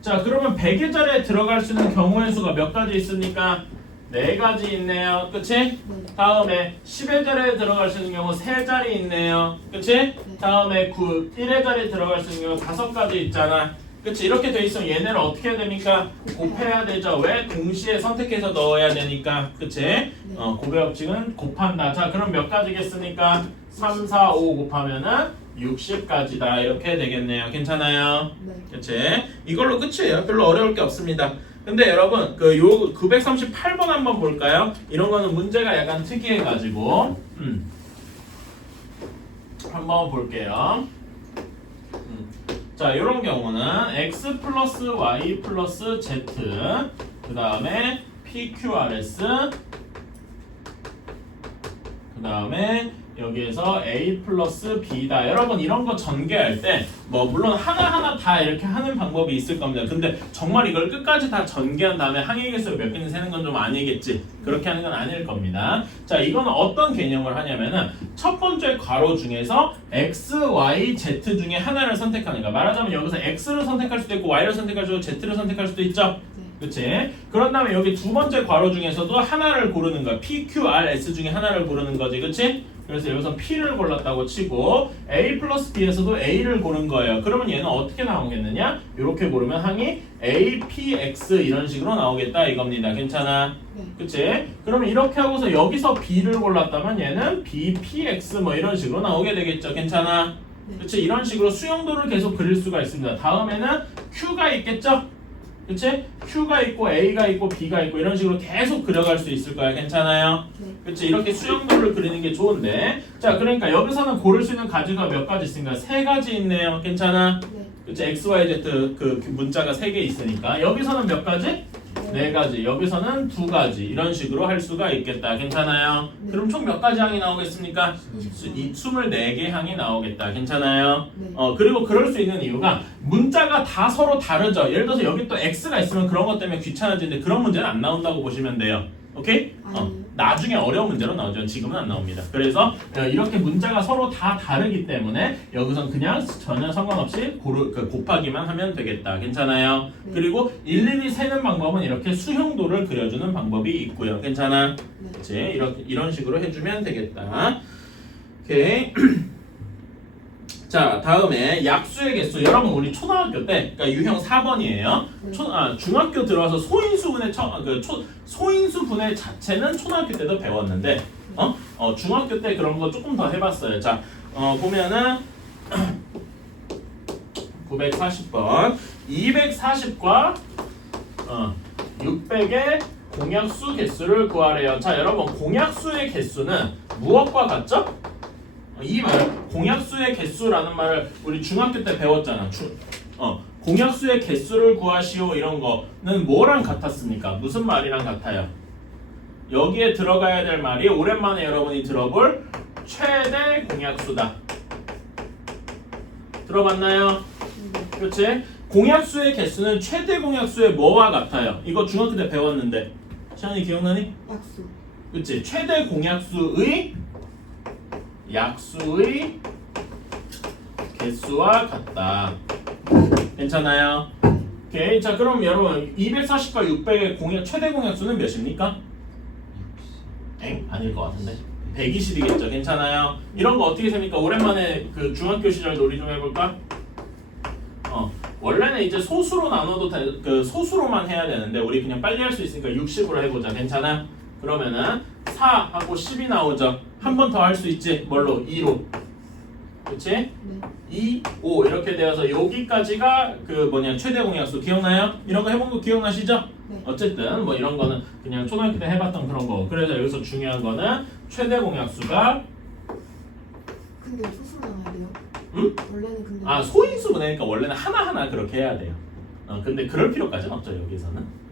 자, 그러면 100의 자리에 들어갈 수 있는 경우의 수가 몇 가지 있습니까? 4가지 있네요. 그치? 다음에 10의 자리에 들어갈 수 있는 경우 3자리 있네요. 그치? 다음에 1의 자리에 들어갈 수 있는 경우 5가지 있잖아. 그치? 이렇게 돼 있으면 얘네를 어떻게 해야 됩니까? 곱해야 되죠. 왜? 동시에 선택해서 넣어야 되니까. 그치? 곱의 법칙은 곱한다. 자, 그럼 몇 가지겠습니까? 3, 4, 5 곱하면은 60가지다. 이렇게 되겠네요. 괜찮아요? 네. 그치? 이걸로 끝이에요. 별로 어려울 게 없습니다. 근데 여러분 요 938번 한번 볼까요? 이런 거는 문제가 약간 특이해가지고 한번 볼게요. 자, 이런 경우는 x 플러스 y 플러스 z 그 다음에 PQRS 그 다음에 여기에서 A 플러스 B다. 여러분 이런 거 전개할 때 뭐 물론 하나하나 다 이렇게 하는 방법이 있을 겁니다. 근데 정말 이걸 끝까지 다 전개한 다음에 항의 개수를 몇 개는 세는 건 좀 아니겠지. 그렇게 하는 건 아닐 겁니다. 자, 이거는 어떤 개념을 하냐면은 첫 번째 괄호 중에서 X, Y, Z 중에 하나를 선택하니까 말하자면 여기서 X를 선택할 수도 있고 Y를 선택할 수도 있고 Z를 선택할 수도 있죠. 그치? 그런 다음에 여기 두 번째 괄호 중에서도 하나를 고르는 거야. P, Q, R, S 중에 하나를 고르는 거지. 그치? 그래서 여기서 P를 골랐다고 치고 A 플러스 B에서도 A를 고른 거예요. 그러면 얘는 어떻게 나오겠느냐? 이렇게 고르면 항이 A, P, X 이런 식으로 나오겠다 이겁니다. 괜찮아? 네. 그치? 그러면 이렇게 하고서 여기서 B를 골랐다면 얘는 B, P, X 뭐 이런 식으로 나오게 되겠죠. 괜찮아? 네. 그치? 이런 식으로 수용도를 계속 그릴 수가 있습니다. 다음에는 Q가 있겠죠? 그치? Q가 있고 A가 있고 B가 있고 이런 식으로 계속 그려갈 수 있을 거야. 괜찮아요? 네. 그치? 이렇게 수용도를 그리는 게 좋은데 자 그러니까 여기서는 고를 수 있는 가지가 몇 가지 있으니까 세 가지 있네요. 괜찮아? 네. 그치? X, Y, Z 그 문자가 세 개 있으니까 여기서는 몇 가지? 네 가지. 여기서는 두 가지. 이런 식으로 할 수가 있겠다. 괜찮아요? 네. 그럼 총 몇 가지 항이 나오겠습니까? 24. 24개 항이 나오겠다. 괜찮아요? 네. 그리고 그럴 수 있는 이유가 문자가 다 서로 다르죠. 예를 들어서 여기 또 X가 있으면 그런 것 때문에 귀찮아지는데 그런 문제는 안 나온다고 보시면 돼요. 오케이? 아니요. 나중에 어려운 문제로 나오죠. 지금은 안 나옵니다. 그래서 이렇게 문자가 서로 다 다르기 때문에 여기선 그냥 전혀 상관없이 곱하기만 하면 되겠다. 괜찮아요? 네. 그리고 일일이 세는 방법은 이렇게 수형도를 그려주는 방법이 있고요. 괜찮아? 네. 그치? 이런 식으로 해주면 되겠다. 오케이. 자, 다음에 약수의 개수. 여러분 우리 초등학교 때, 그러니까 유형 4번이에요. 네. 중학교 들어와서 소인수분해 소인수분해 자체는 초등학교 때도 배웠는데, 중학교 때 그런 거 조금 더 해봤어요. 자, 보면은 940번, 240과 600의 공약수 개수를 구하래요. 자, 여러분 공약수의 개수는 무엇과 같죠? 이 말, 공약수의 개수라는 말을 우리 중학교 때 배웠잖아. 공약수의 개수를 구하시오 이런 거는 뭐랑 같았습니까? 무슨 말이랑 같아요? 여기에 들어가야 될 말이 오랜만에 여러분이 들어볼 최대 공약수다. 들어봤나요? 네. 그렇지? 공약수의 개수는 최대 공약수의 뭐와 같아요? 이거 중학교 때 배웠는데 시안이 기억나니? 약수. 그치? 최대 공약수의 약수의 개수와 같다. 괜찮아요? 오케이. 자, 그럼 여러분 240과 600의 최대 공약수는 몇입니까? 아닐 것 같은데. 120이겠죠. 괜찮아요? 이런 거 어떻게 셉니까? 오랜만에 그 중학교 시절 놀이 좀 해볼까? 원래는 이제 소수로 나눠도 소수로만 해야 되는데 우리 그냥 빨리 할 수 있으니까 60으로 해보자. 괜찮아? 그러면은 4하고 10이 나오죠. 한 번 더 할 수 있지. 뭘로? 2로. 그치? 네. 2, 5 이렇게 되어서 여기까지가 최대 공약수 기억나요? 이런 거 해본 거 기억나시죠? 네. 어쨌든 뭐 이런 거는 그냥 초등학교 때 해봤던 그런 거. 그래서 여기서 중요한 거는 최대 공약수가 근데 소수로 나와야 돼요? 응? 원래는 근데. 소인수 분해니까 원래는 하나하나 그렇게 해야 돼요. 근데 그럴 필요까지는 없죠. 여기서는.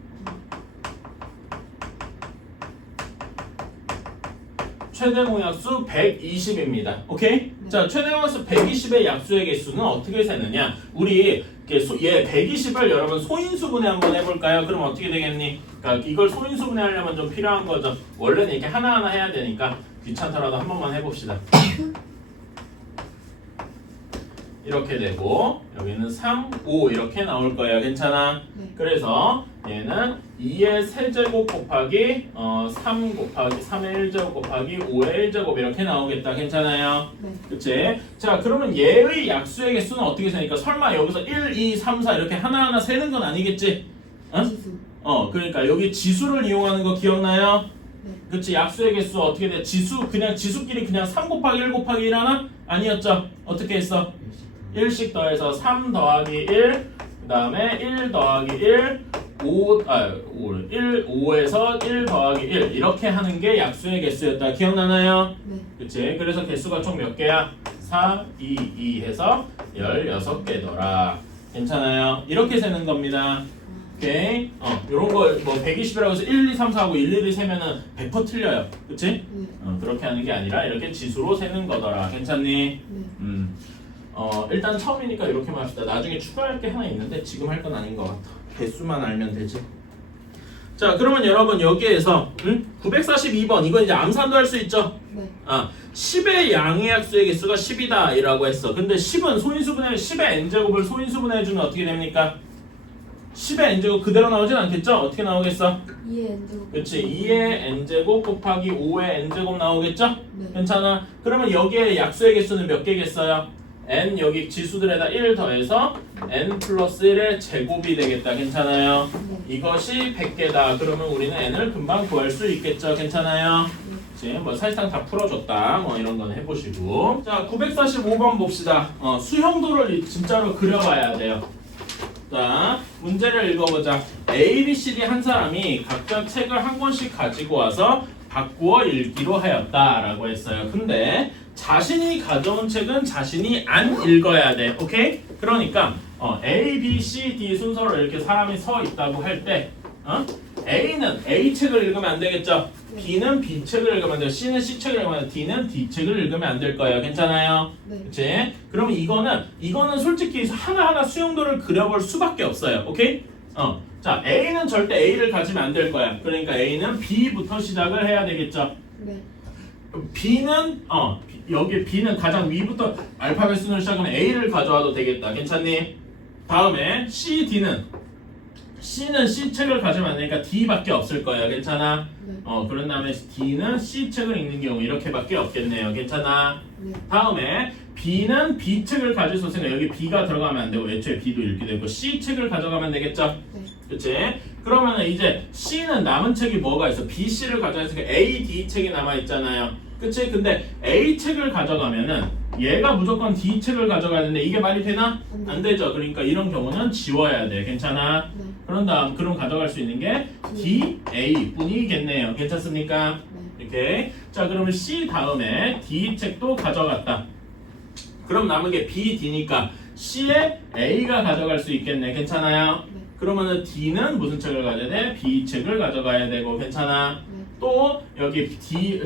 최대 공약수 120입니다. 오케이? 네. 자, 최대 공약수 120의 약수의 개수는 어떻게 세느냐? 우리 얘 120을 여러분 소인수분해 한번 해볼까요? 그럼 어떻게 되겠니? 그러니까 이걸 소인수분해 하려면 좀 필요한 거죠. 원래는 이렇게 하나하나 해야 되니까 귀찮더라도 한 번만 해봅시다. 이렇게 되고 여기는 3, 5 이렇게 나올 거예요. 괜찮아? 네. 그래서 얘는 2의 세제곱 곱하기 3 곱하기 3의 1제곱 곱하기 5의 1제곱 이렇게 나오겠다. 괜찮아요? 네. 그치? 자, 그러면 얘의 약수의 개수는 어떻게 세니까 설마 여기서 1, 2, 3, 4 이렇게 하나하나 세는 건 아니겠지? 응? 지수. 그러니까 여기 지수를 이용하는 거 기억나요? 네. 그치? 약수의 개수 어떻게 돼? 그냥 지수끼리 그냥 3 곱하기 1 곱하기 1 하나? 아니었죠? 어떻게 했어? 1씩 더해서 3 더하기 1, 그 다음에 1 더하기 1, 5에서 1 더하기 1 이렇게 하는 게 약수의 개수였다. 기억나나요? 네. 그치? 그래서 개수가 총 몇 개야? 4, 2, 2 해서 16개더라. 괜찮아요? 이렇게 세는 겁니다. 오케이? 요런 거 뭐 120이라고 해서 1, 2, 3, 4 하고 일일이 세면은 100% 틀려요. 그치? 네. 그렇게 하는 게 아니라 이렇게 지수로 세는 거더라. 괜찮니? 네. 일단 처음이니까 이렇게만 합시다. 나중에 추가할 게 하나 있는데 지금 할 건 아닌 것 같아. 개수만 알면 되지. 자, 그러면 여러분 여기에서 942번 이거 이제 암산도 할 수 있죠? 네. 10의 양의 약수의 개수가 10이다 이라고 했어. 근데 10은 소인수분해 10의 n제곱을 소인수분해 해주면 어떻게 됩니까? 10의 n제곱 그대로 나오진 않겠죠? 어떻게 나오겠어? 2의 n제곱. 그렇지. 2의 n제곱 곱하기 5의 n제곱 나오겠죠? 네. 괜찮아? 그러면 여기에 약수의 개수는 몇 개겠어요? n 여기 지수들에다 1 더해서 n 플러스 1의 제곱이 되겠다. 괜찮아요? 네. 이것이 100개다. 그러면 우리는 n을 금방 구할 수 있겠죠? 괜찮아요? 그치? 뭐 사실상 다 풀어줬다. 뭐 이런 건 해보시고. 자, 945번 봅시다. 수형도를 진짜로 그려봐야 돼요. 자, 문제를 읽어보자. A, B, C, D 한 사람이 각자 책을 한 권씩 가지고 와서 바꾸어 읽기로 하였다라고 했어요. 근데 자신이 가져온 책은 자신이 안 읽어야 돼. 오케이? 그러니까 A, B, C, D 순서로 이렇게 사람이 서 있다고 할 때 A는 A 책을 읽으면 안 되겠죠? B는 B 책을 읽으면 안 돼요. C는 C 책을 읽으면 안 돼요. D는 D 책을 읽으면 안 될 거예요. 괜찮아요? 네. 그치? 그러면 이거는 솔직히 하나하나 수용도를 그려볼 수밖에 없어요. 오케이? 자, A는 절대 A를 가지면 안 될 거야. 그러니까 A는 B부터 시작을 해야 되겠죠. 네. B는 여기 B는 가장 위부터 알파벳 순으로 시작하면 A를 가져와도 되겠다. 괜찮니? 다음에 C, C는 C 책을 가지면 안 되니까 D밖에 없을 거예요. 괜찮아? 네. 그런 다음에 D는 C 책을 읽는 경우 이렇게밖에 없겠네요. 괜찮아? 네. 다음에 B는 B 책을 가질 수 있으니까 여기 B가 들어가면 안 되고 애초에 B도 읽게 되고 C 책을 가져가면 되겠죠? 네. 그치? 그러면 이제 C는 남은 책이 뭐가 있어? B, C를 가져가니까 A, D 책이 남아 있잖아요. 그치? 근데 A 책을 가져가면은 얘가 무조건 D 책을 가져가야 되는데 이게 말이 되나? 안 되죠. 그러니까 이런 경우는 지워야 돼. 괜찮아? 네. 그런 다음 그럼 가져갈 수 있는 게 D, A 뿐이겠네요. 괜찮습니까? 네. 이렇게. 자, 그러면 C 다음에 D 책도 가져갔다. 그럼 남은 게 B, D니까 C에 A가 가져갈 수 있겠네. 괜찮아요? 네. 그러면은 D는 무슨 책을 가져야 돼? B 책을 가져가야 되고. 괜찮아? 네. 또 여기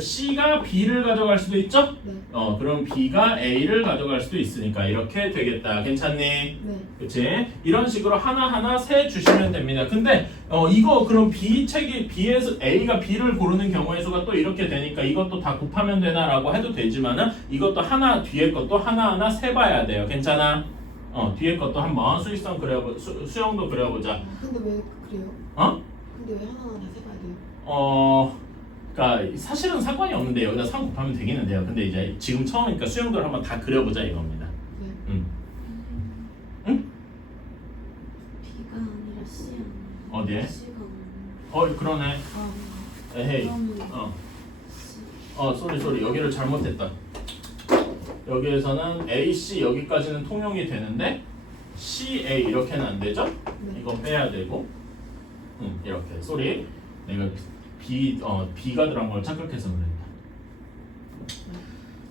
C가 B를 가져갈 수도 있죠? 네. 그럼 B가 A를 가져갈 수도 있으니까 이렇게 되겠다. 괜찮니? 네. 그치? 이런 식으로 하나하나 세 주시면 됩니다. 근데 이거 그럼 B 책이 B에서 A가 B를 고르는 경우의 수가 또 이렇게 되니까 이것도 다 곱하면 되나라고 해도 되지만은 이것도 하나 뒤에 것도 하나하나 세봐야 돼요. 괜찮아? 뒤에 것도 한번 수익성 수형도 그려보자. 근데 왜 그래요? 근데 왜 하나하나 다 세봐야 돼요? 그러니까 사실은 상관이 없는데요. 여기다 3 곱하면 되겠는데요. 근데 이제 지금 처음이니까 수형도를 한번 다 그려보자 이겁니다. 네. B가 아니라 C 아니에요? 어디에? C가 아니에요. 그러네. 에헤이. 그러면 C. 쏘리 여기를 잘못했다. 여기에서는 A, C 여기까지는 통용이 되는데 C, A 이렇게는 안 되죠? 네. 이건 빼야 되고 이렇게 쏘리 내가 B가 들어간 걸 착각해서 그랬다.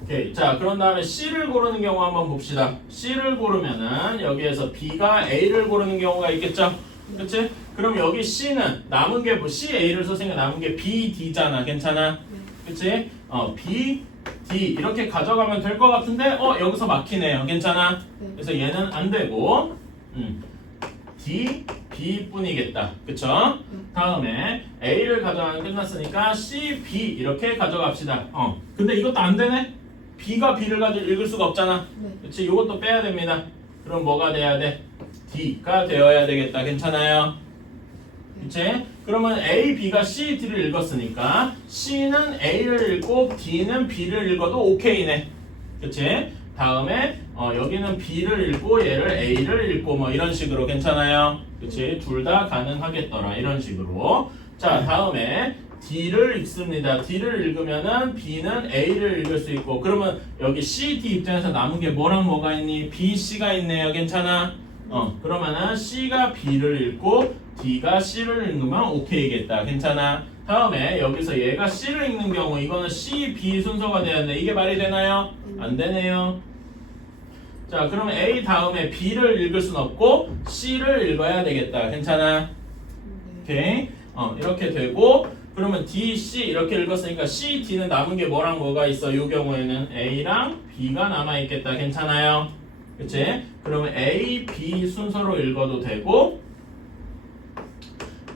오케이. 자, 그런 다음에 C를 고르는 경우 한번 봅시다. C를 고르면은 여기에서 B가 A를 고르는 경우가 있겠죠? 그렇지? 그럼 여기 C는 남은 게 C, A를 썼으니까 남은 게 B, D잖아. 괜찮아? 네. 그치? B, D 이렇게 가져가면 될 것 같은데 여기서 막히네요. 괜찮아? 네. 그래서 얘는 안 되고 D, B 뿐이겠다. 그쵸? 다음에 A를 가져가면 끝났으니까 C, B 이렇게 가져갑시다. 근데 이것도 안 되네? B가 B를 가지고 읽을 수가 없잖아. 네. 그치? 이것도 빼야 됩니다. 그럼 뭐가 돼야 돼? D가 되어야 되겠다. 괜찮아요? 그치? 그러면 A, B가 C, D를 읽었으니까 C는 A를 읽고 D는 B를 읽어도 오케이네. 그치? 다음에 여기는 B를 읽고 얘를 A를 읽고 뭐 이런 식으로 괜찮아요? 그치? 둘 다 가능하겠더라. 이런 식으로. 자, 다음에 D를 읽습니다. D를 읽으면은 B는 A를 읽을 수 있고 그러면 여기 C, D 입장에서 남은 게 뭐랑 뭐가 있니? B, C가 있네요. 괜찮아? 그러면은 C가 B를 읽고 D가 C를 읽으면 오케이겠다. 괜찮아? 다음에 여기서 얘가 C를 읽는 경우 이거는 C, B 순서가 되었네. 이게 말이 되나요? 안 되네요. 자, 그러면 A 다음에 B를 읽을 순 없고 C를 읽어야 되겠다. 괜찮아? 네. 오케이. 이렇게 되고 그러면 D, C 이렇게 읽었으니까 C, D는 남은 게 뭐랑 뭐가 있어? 이 경우에는 A랑 B가 남아 있겠다. 괜찮아요? 그치? 그러면 A, B 순서로 읽어도 되고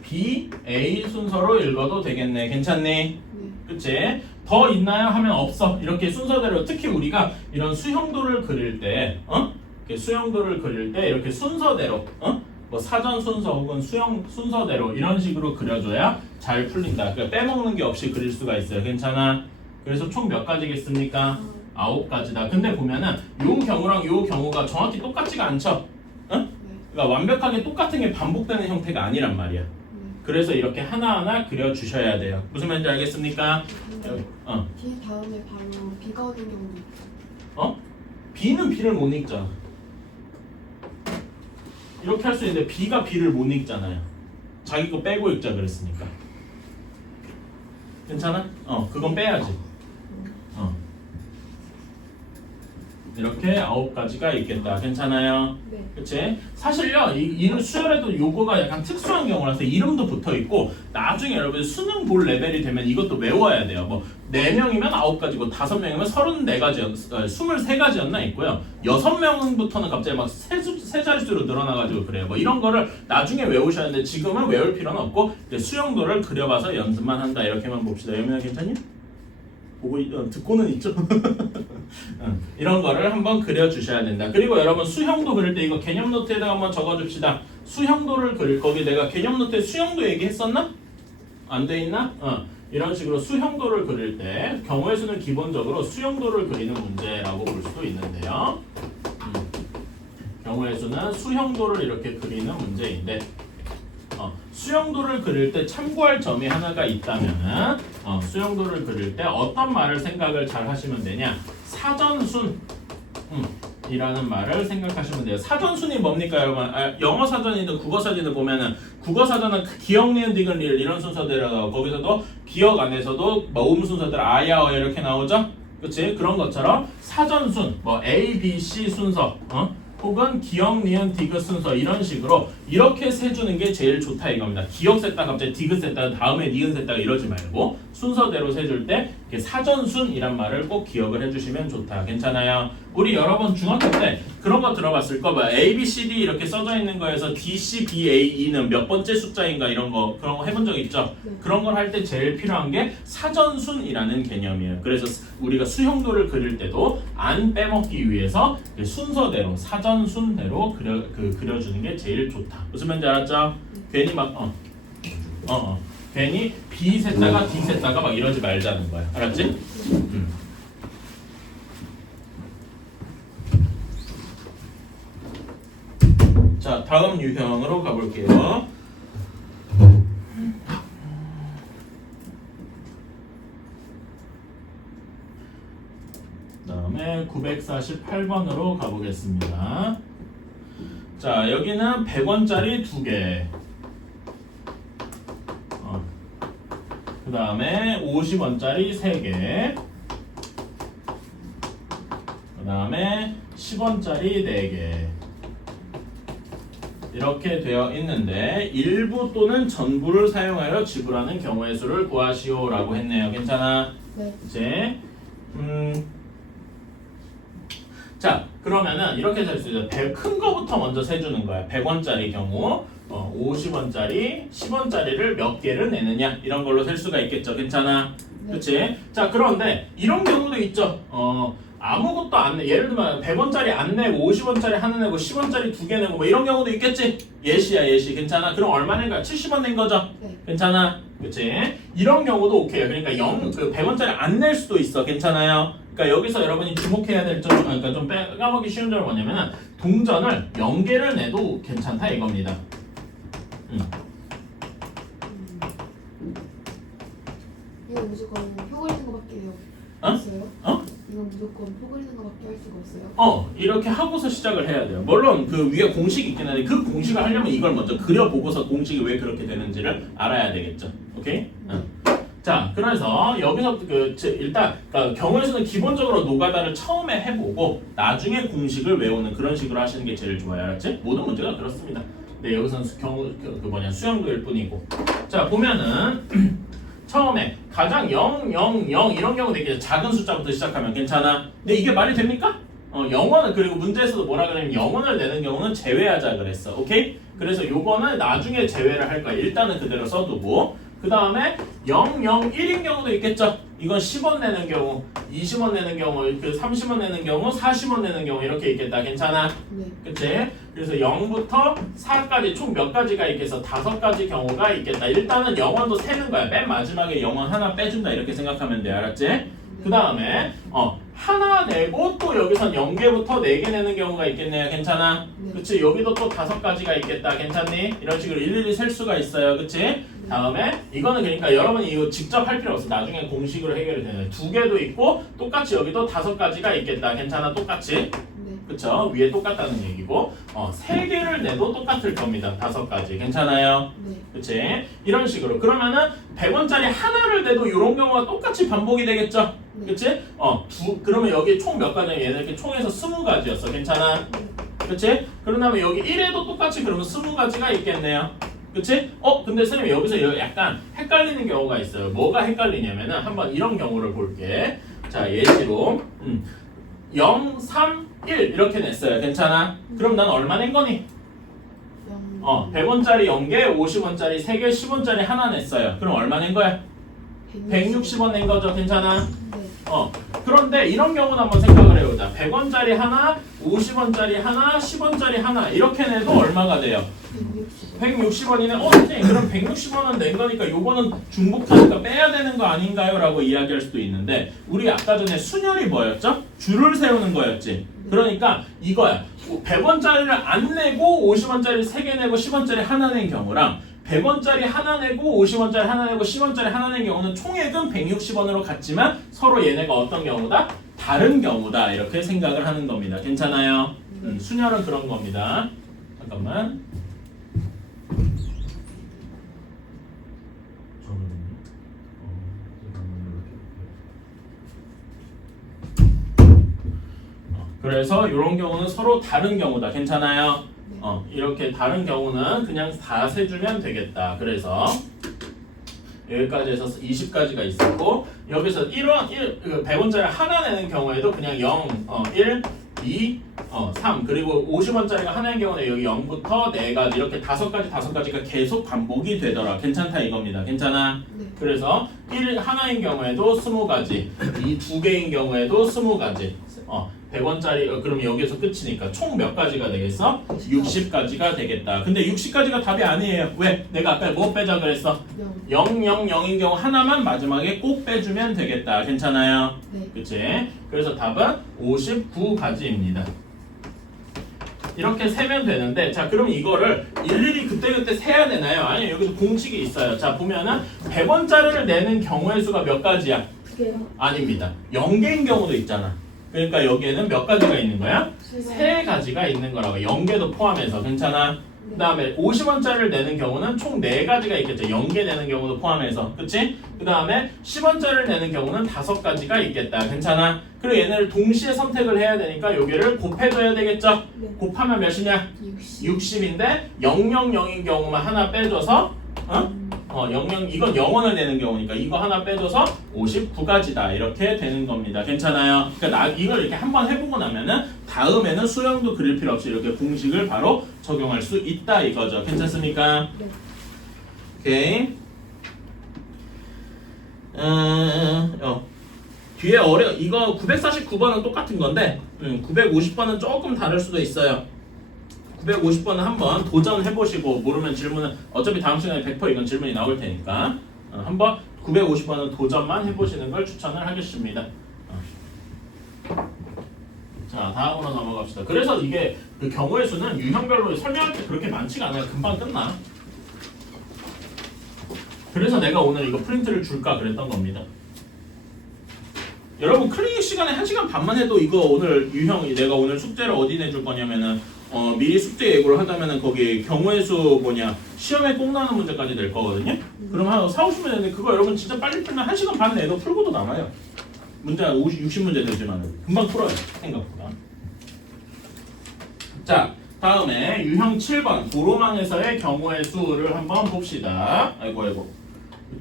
B, A 순서로 읽어도 되겠네. 괜찮니? 네. 그치? 더 있나요? 하면 없어. 이렇게 순서대로 특히 우리가 이런 수형도를 그릴 때 이렇게 수형도를 그릴 때 이렇게 순서대로 뭐 사전 순서 혹은 수형 순서대로 이런 식으로 그려줘야 잘 풀린다. 그러니까 빼먹는 게 없이 그릴 수가 있어요. 괜찮아? 그래서 총 몇 가지겠습니까? 9가지다. 근데 보면은 요 경우랑 요 경우가 정확히 똑같지가 않죠? 응? 네. 그러니까 완벽하게 똑같은 게 반복되는 형태가 아니란 말이야. 네. 그래서 이렇게 하나하나 그려주셔야 돼요. 무슨 말인지 알겠습니까? 근데 어. B 다음에 바로 B가 오는 경우도 있고. 어? B는 B를 못 읽잖아. 이렇게 할 수 있는데 B가 B를 못 읽잖아요. 자기 거 빼고 읽자 그랬으니까. 괜찮아? 그건 빼야지. 이렇게 9가지가 있겠다. 괜찮아요? 네. 그치? 사실요, 이 수열에도 요거가 약간 특수한 경우라서 이름도 붙어 있고, 나중에 여러분 수능 볼 레벨이 되면 이것도 외워야 돼요. 뭐, 4명이면 9가지고, 5명이면 34가지, 23가지였나 있고요. 6명부터는 갑자기 막 세 자릿수로 늘어나가지고 그래요. 뭐 이런 거를 나중에 외우셔야 하는데 지금은 외울 필요는 없고, 이제 수용도를 그려봐서 연습만 한다. 이렇게만 봅시다. 여민아 괜찮니? 보고 듣고는 있죠. 이런 거를 한번 그려주셔야 된다. 그리고 여러분 수형도 그릴 때 이거 개념 노트에다가 한번 적어줍시다. 수형도를 그릴 거기 내가 개념 노트에 수형도 얘기했었나? 안 돼 있나? 이런 식으로 수형도를 그릴 때 경우의 수는 기본적으로 수형도를 그리는 문제라고 볼 수도 있는데요. 경우의 수는 수형도를 이렇게 그리는 문제인데. 수형도를 그릴 때 참고할 점이 하나가 있다면 수형도를 그릴 때 어떤 말을 생각을 잘 하시면 되냐 사전순 이라는 말을 생각하시면 돼요. 사전순이 뭡니까 여러분? 영어 사전이든 국어 사전이든 보면은 국어 사전은 기억, 니은, 디귿, 리을 이런 순서대로 거기서도 기억 안에서도 모음 순서들 아야, 어 이렇게 나오죠? 그치? 그런 것처럼 사전순 뭐 A, B, C 순서 혹은 기억, 니은, 디귿 순서 이런 식으로 이렇게 세주는 게 제일 좋다 이겁니다. 기억 셌다 갑자기 디귿 셌다 다음에 니은 셌다가 이러지 말고 순서대로 세줄 때 사전순이란 말을 꼭 기억을 해주시면 좋다. 괜찮아요? 우리 여러 번 중학교 때 그런 거 들어봤을 거 봐. A, B, C, D 이렇게 써져 있는 거에서 D, C, B, A, E는 몇 번째 숫자인가 이런 거 그런 거 해본 적 있죠? 네. 그런 걸 할 때 제일 필요한 게 사전순이라는 개념이에요. 그래서 우리가 수형도를 그릴 때도 안 빼먹기 위해서 순서대로 사전순대로 그려주는 게 제일 좋다. 무슨 말인지 알았죠? 괜히 막 괜히 B 셌다가 D 셌다가 막 이러지 말자는 거야. 알았지? 자, 다음 유형으로 가볼게요. 다음에 948번으로 가보겠습니다. 자, 여기는 100원짜리 2개. 그 다음에 50원짜리 3개. 그 다음에 10원짜리 4개. 이렇게 되어 있는데 일부 또는 전부를 사용하여 지불하는 경우의 수를 구하시오 라고 했네요. 괜찮아? 네. 이제 자 그러면은 이렇게 될 수 있어요. 큰 거부터 먼저 세주는 거야. 100원짜리 경우 50원짜리 10원짜리를 몇 개를 내느냐 이런 걸로 셀 수가 있겠죠. 괜찮아? 네. 그치? 자 그런데 이런 경우도 있죠. 아무것도 안 내. 예를 들면 100원짜리 안 내고 50원짜리 하나 내고 10원짜리 2개 내고 뭐 이런 경우도 있겠지? 예시야 예시. 괜찮아? 그럼 얼마 낸 거야? 70원 낸 거죠? 네. 괜찮아? 그치? 이런 경우도 오케이요. 그러니까 100원짜리 안 낼 수도 있어. 괜찮아요? 그러니까 여기서 여러분이 주목해야 될 점, 그러니까 좀 까먹기 쉬운 점은 뭐냐면은 동전을 0개를 내도 괜찮다 이겁니다. 이거 무조건 표 그리는 거밖에 어? 없어요? 어? 이건 무조건 표 그리는 거밖에 할 수가 없어요? 이렇게 하고서 시작을 해야 돼요. 물론 그 위에 공식이 있긴 한데 그 공식을 하려면 이걸 먼저 그려보고서 공식이 왜 그렇게 되는지를 알아야 되겠죠. 오케이? 자, 그래서 여기서 일단 경우의 수는 기본적으로 노가다를 처음에 해보고 나중에 공식을 외우는 그런 식으로 하시는 게 제일 좋아요. 알았지? 모든 문제가 그렇습니다. 근데 여기서는 수형도일 뿐이고. 자, 보면은 처음에 가장 0, 0, 0 이런 경우도 있겠죠. 작은 숫자부터 시작하면 괜찮아. 근데 이게 말이 됩니까? 0원을 그리고 문제에서도 뭐라 그러냐면 0원을 내는 경우는 제외하자 그랬어. 오케이? 그래서 요거는 나중에 제외를 할 거야. 일단은 그대로 써두고 그 다음에 0, 0, 1인 경우도 있겠죠. 이건 10원 내는 경우, 20원 내는 경우, 30원 내는 경우, 40원 내는 경우 이렇게 있겠다. 괜찮아? 네. 그치? 그래서 0부터 4까지 총 몇 가지가 있겠어? 5가지 경우가 있겠다. 일단은 0원도 세는 거야. 맨 마지막에 0원 하나 빼준다. 이렇게 생각하면 돼. 알았지? 그 다음에 하나 내고 또 여기선 0개부터 4개 내는 경우가 있겠네요. 괜찮아? 네. 그치? 여기도 또 5가지가 있겠다. 괜찮니? 이런 식으로 일일이 셀 수가 있어요. 그치? 다음에 이거는 그러니까 여러분이 이거 직접 할 필요 없어. 나중에 공식으로 해결이 되는 2개도 있고 똑같이 여기도 5가지가 있겠다. 괜찮아? 똑같이? 네. 그쵸? 위에 똑같다는 얘기고 3개를 내도 똑같을 겁니다. 5가지. 괜찮아요? 네. 그치? 이런 식으로. 그러면은 100원짜리 하나를 내도 이런 경우가 똑같이 반복이 되겠죠? 네. 그치? 그러면 여기 총 몇 가지냐? 얘는 이렇게 총에서 20가지였어. 괜찮아? 그치? 그런 다음에 여기 1에도 똑같이 그러면 20가지가 있겠네요. 그치? 근데 선생님 여기서 약간 헷갈리는 경우가 있어요. 뭐가 헷갈리냐면은 한번 이런 경우를 볼게. 자, 예시로 0, 3, 1 이렇게 냈어요. 괜찮아? 그럼 난 얼마 낸 거니? 100원짜리 0개, 50원짜리 3개, 10원짜리 하나 냈어요. 그럼 얼마 낸 거야? 160원 낸 거죠. 괜찮아? 네. 그런데 이런 경우는 한번 생각을 해보자. 100원짜리 하나, 50원짜리 하나, 10원짜리 하나 이렇게 내도 얼마가 돼요? 160원이네. 선생님 그럼 160원은 낸 거니까 요거는 중복하니까 빼야 되는 거 아닌가요? 라고 이야기할 수도 있는데 우리 아까 전에 순열이 뭐였죠? 줄을 세우는 거였지. 그러니까 이거야. 100원짜리를 안 내고 50원짜리 3개 내고 10원짜리 하나 낸 경우랑 100원짜리 하나 내고 50원짜리 하나 내고 10원짜리 하나 낸 경우는 총액은 160원으로 같지만 서로 얘네가 어떤 경우다? 다른 경우다. 이렇게 생각을 하는 겁니다. 괜찮아요? 순열은 그런 겁니다. 잠깐만. 그래서 이런 경우는 서로 다른 경우다. 괜찮아요? 이렇게 다른 경우는 그냥 다 세주면 되겠다. 그래서 여기까지 해서 20가지가 있었고 여기서 100원짜리 하나 내는 경우에도 그냥 0, 1, 2, 3 그리고 50원짜리가 하나인 경우는 여기 0부터 4가지 이렇게 5가지가 계속 반복이 되더라. 괜찮다 이겁니다. 괜찮아? 네. 그래서 1하나인 경우에도 20가지 2개인 경우에도 20가지 100원짜리 그럼 여기서 끝이니까 총 몇 가지가 되겠어? 60가지가 되겠다. 근데 60가지가 답이 아니에요. 왜? 내가 아까 뭐 빼자 그랬어? 0, 0, 0인 경우 하나만 마지막에 꼭 빼주면 되겠다. 괜찮아요? 네. 그치? 그래서 답은 59가지입니다. 이렇게 세면 되는데 자 그럼 이거를 일일이 그때그때 세야 되나요? 아니요. 여기서 공식이 있어요. 자 보면은 100원짜리를 내는 경우의 수가 몇 가지야? 2개요. 아닙니다. 0개인 경우도 있잖아. 그러니까 여기에는 몇 가지가 있는 거야? 3가지가 있는 거라고. 0개도 포함해서. 괜찮아? 그 다음에 50원짜리를 내는 경우는 총 4가지가 있겠죠. 0개 내는 경우도 포함해서. 그치? 그 다음에 10원짜리를 내는 경우는 5가지가 있겠다. 괜찮아? 그리고 얘네를 동시에 선택을 해야 되니까 여기를 곱해줘야 되겠죠? 네. 곱하면 몇이냐? 60. 60인데 000인 경우만 하나 빼줘서 00 이건 0원을 내는 경우니까 이거 하나 빼줘서 59가지다 이렇게 되는 겁니다. 괜찮아요? 그러니까 이걸 이렇게 한번 해보고 나면은 다음에는 수영도 그릴 필요 없이 이렇게 공식을 바로 적용할 수 있다 이거죠. 괜찮습니까? 네. 오케이. 뒤에 이거 949번은 똑같은 건데 950번은 조금 다를 수도 있어요. 950번은 한번 도전해보시고 모르면 질문은 어차피 다음 시간에 100% 이건 질문이 나올 테니까 한번 950번은 도전만 해보시는 걸 추천을 하겠습니다. 자 다음으로 넘어갑시다. 그래서 이게 그 경우의 수는 유형별로 설명할 때 그렇게 많지가 않아요. 금방 끝나. 그래서 내가 오늘 이거 프린트를 줄까 그랬던 겁니다. 여러분 클리닉 시간에 1시간 반만 해도 이거 오늘 유형 내가 오늘 숙제를 어디 내줄 거냐면은 미리 숙제 예고를 하자면은 거기 경우의 수 시험에 꼭 나오는 문제까지 낼 거거든요. 그럼 한 4-50분 되는데 그거 여러분 진짜 빨리 풀면 1시간 반 내도 풀고도 남아요. 문제 60문제 되지만은 금방 풀어요. 생각보다. 자 다음에 유형 7번 도로망에서의 경우의 수를 한번 봅시다. 아이고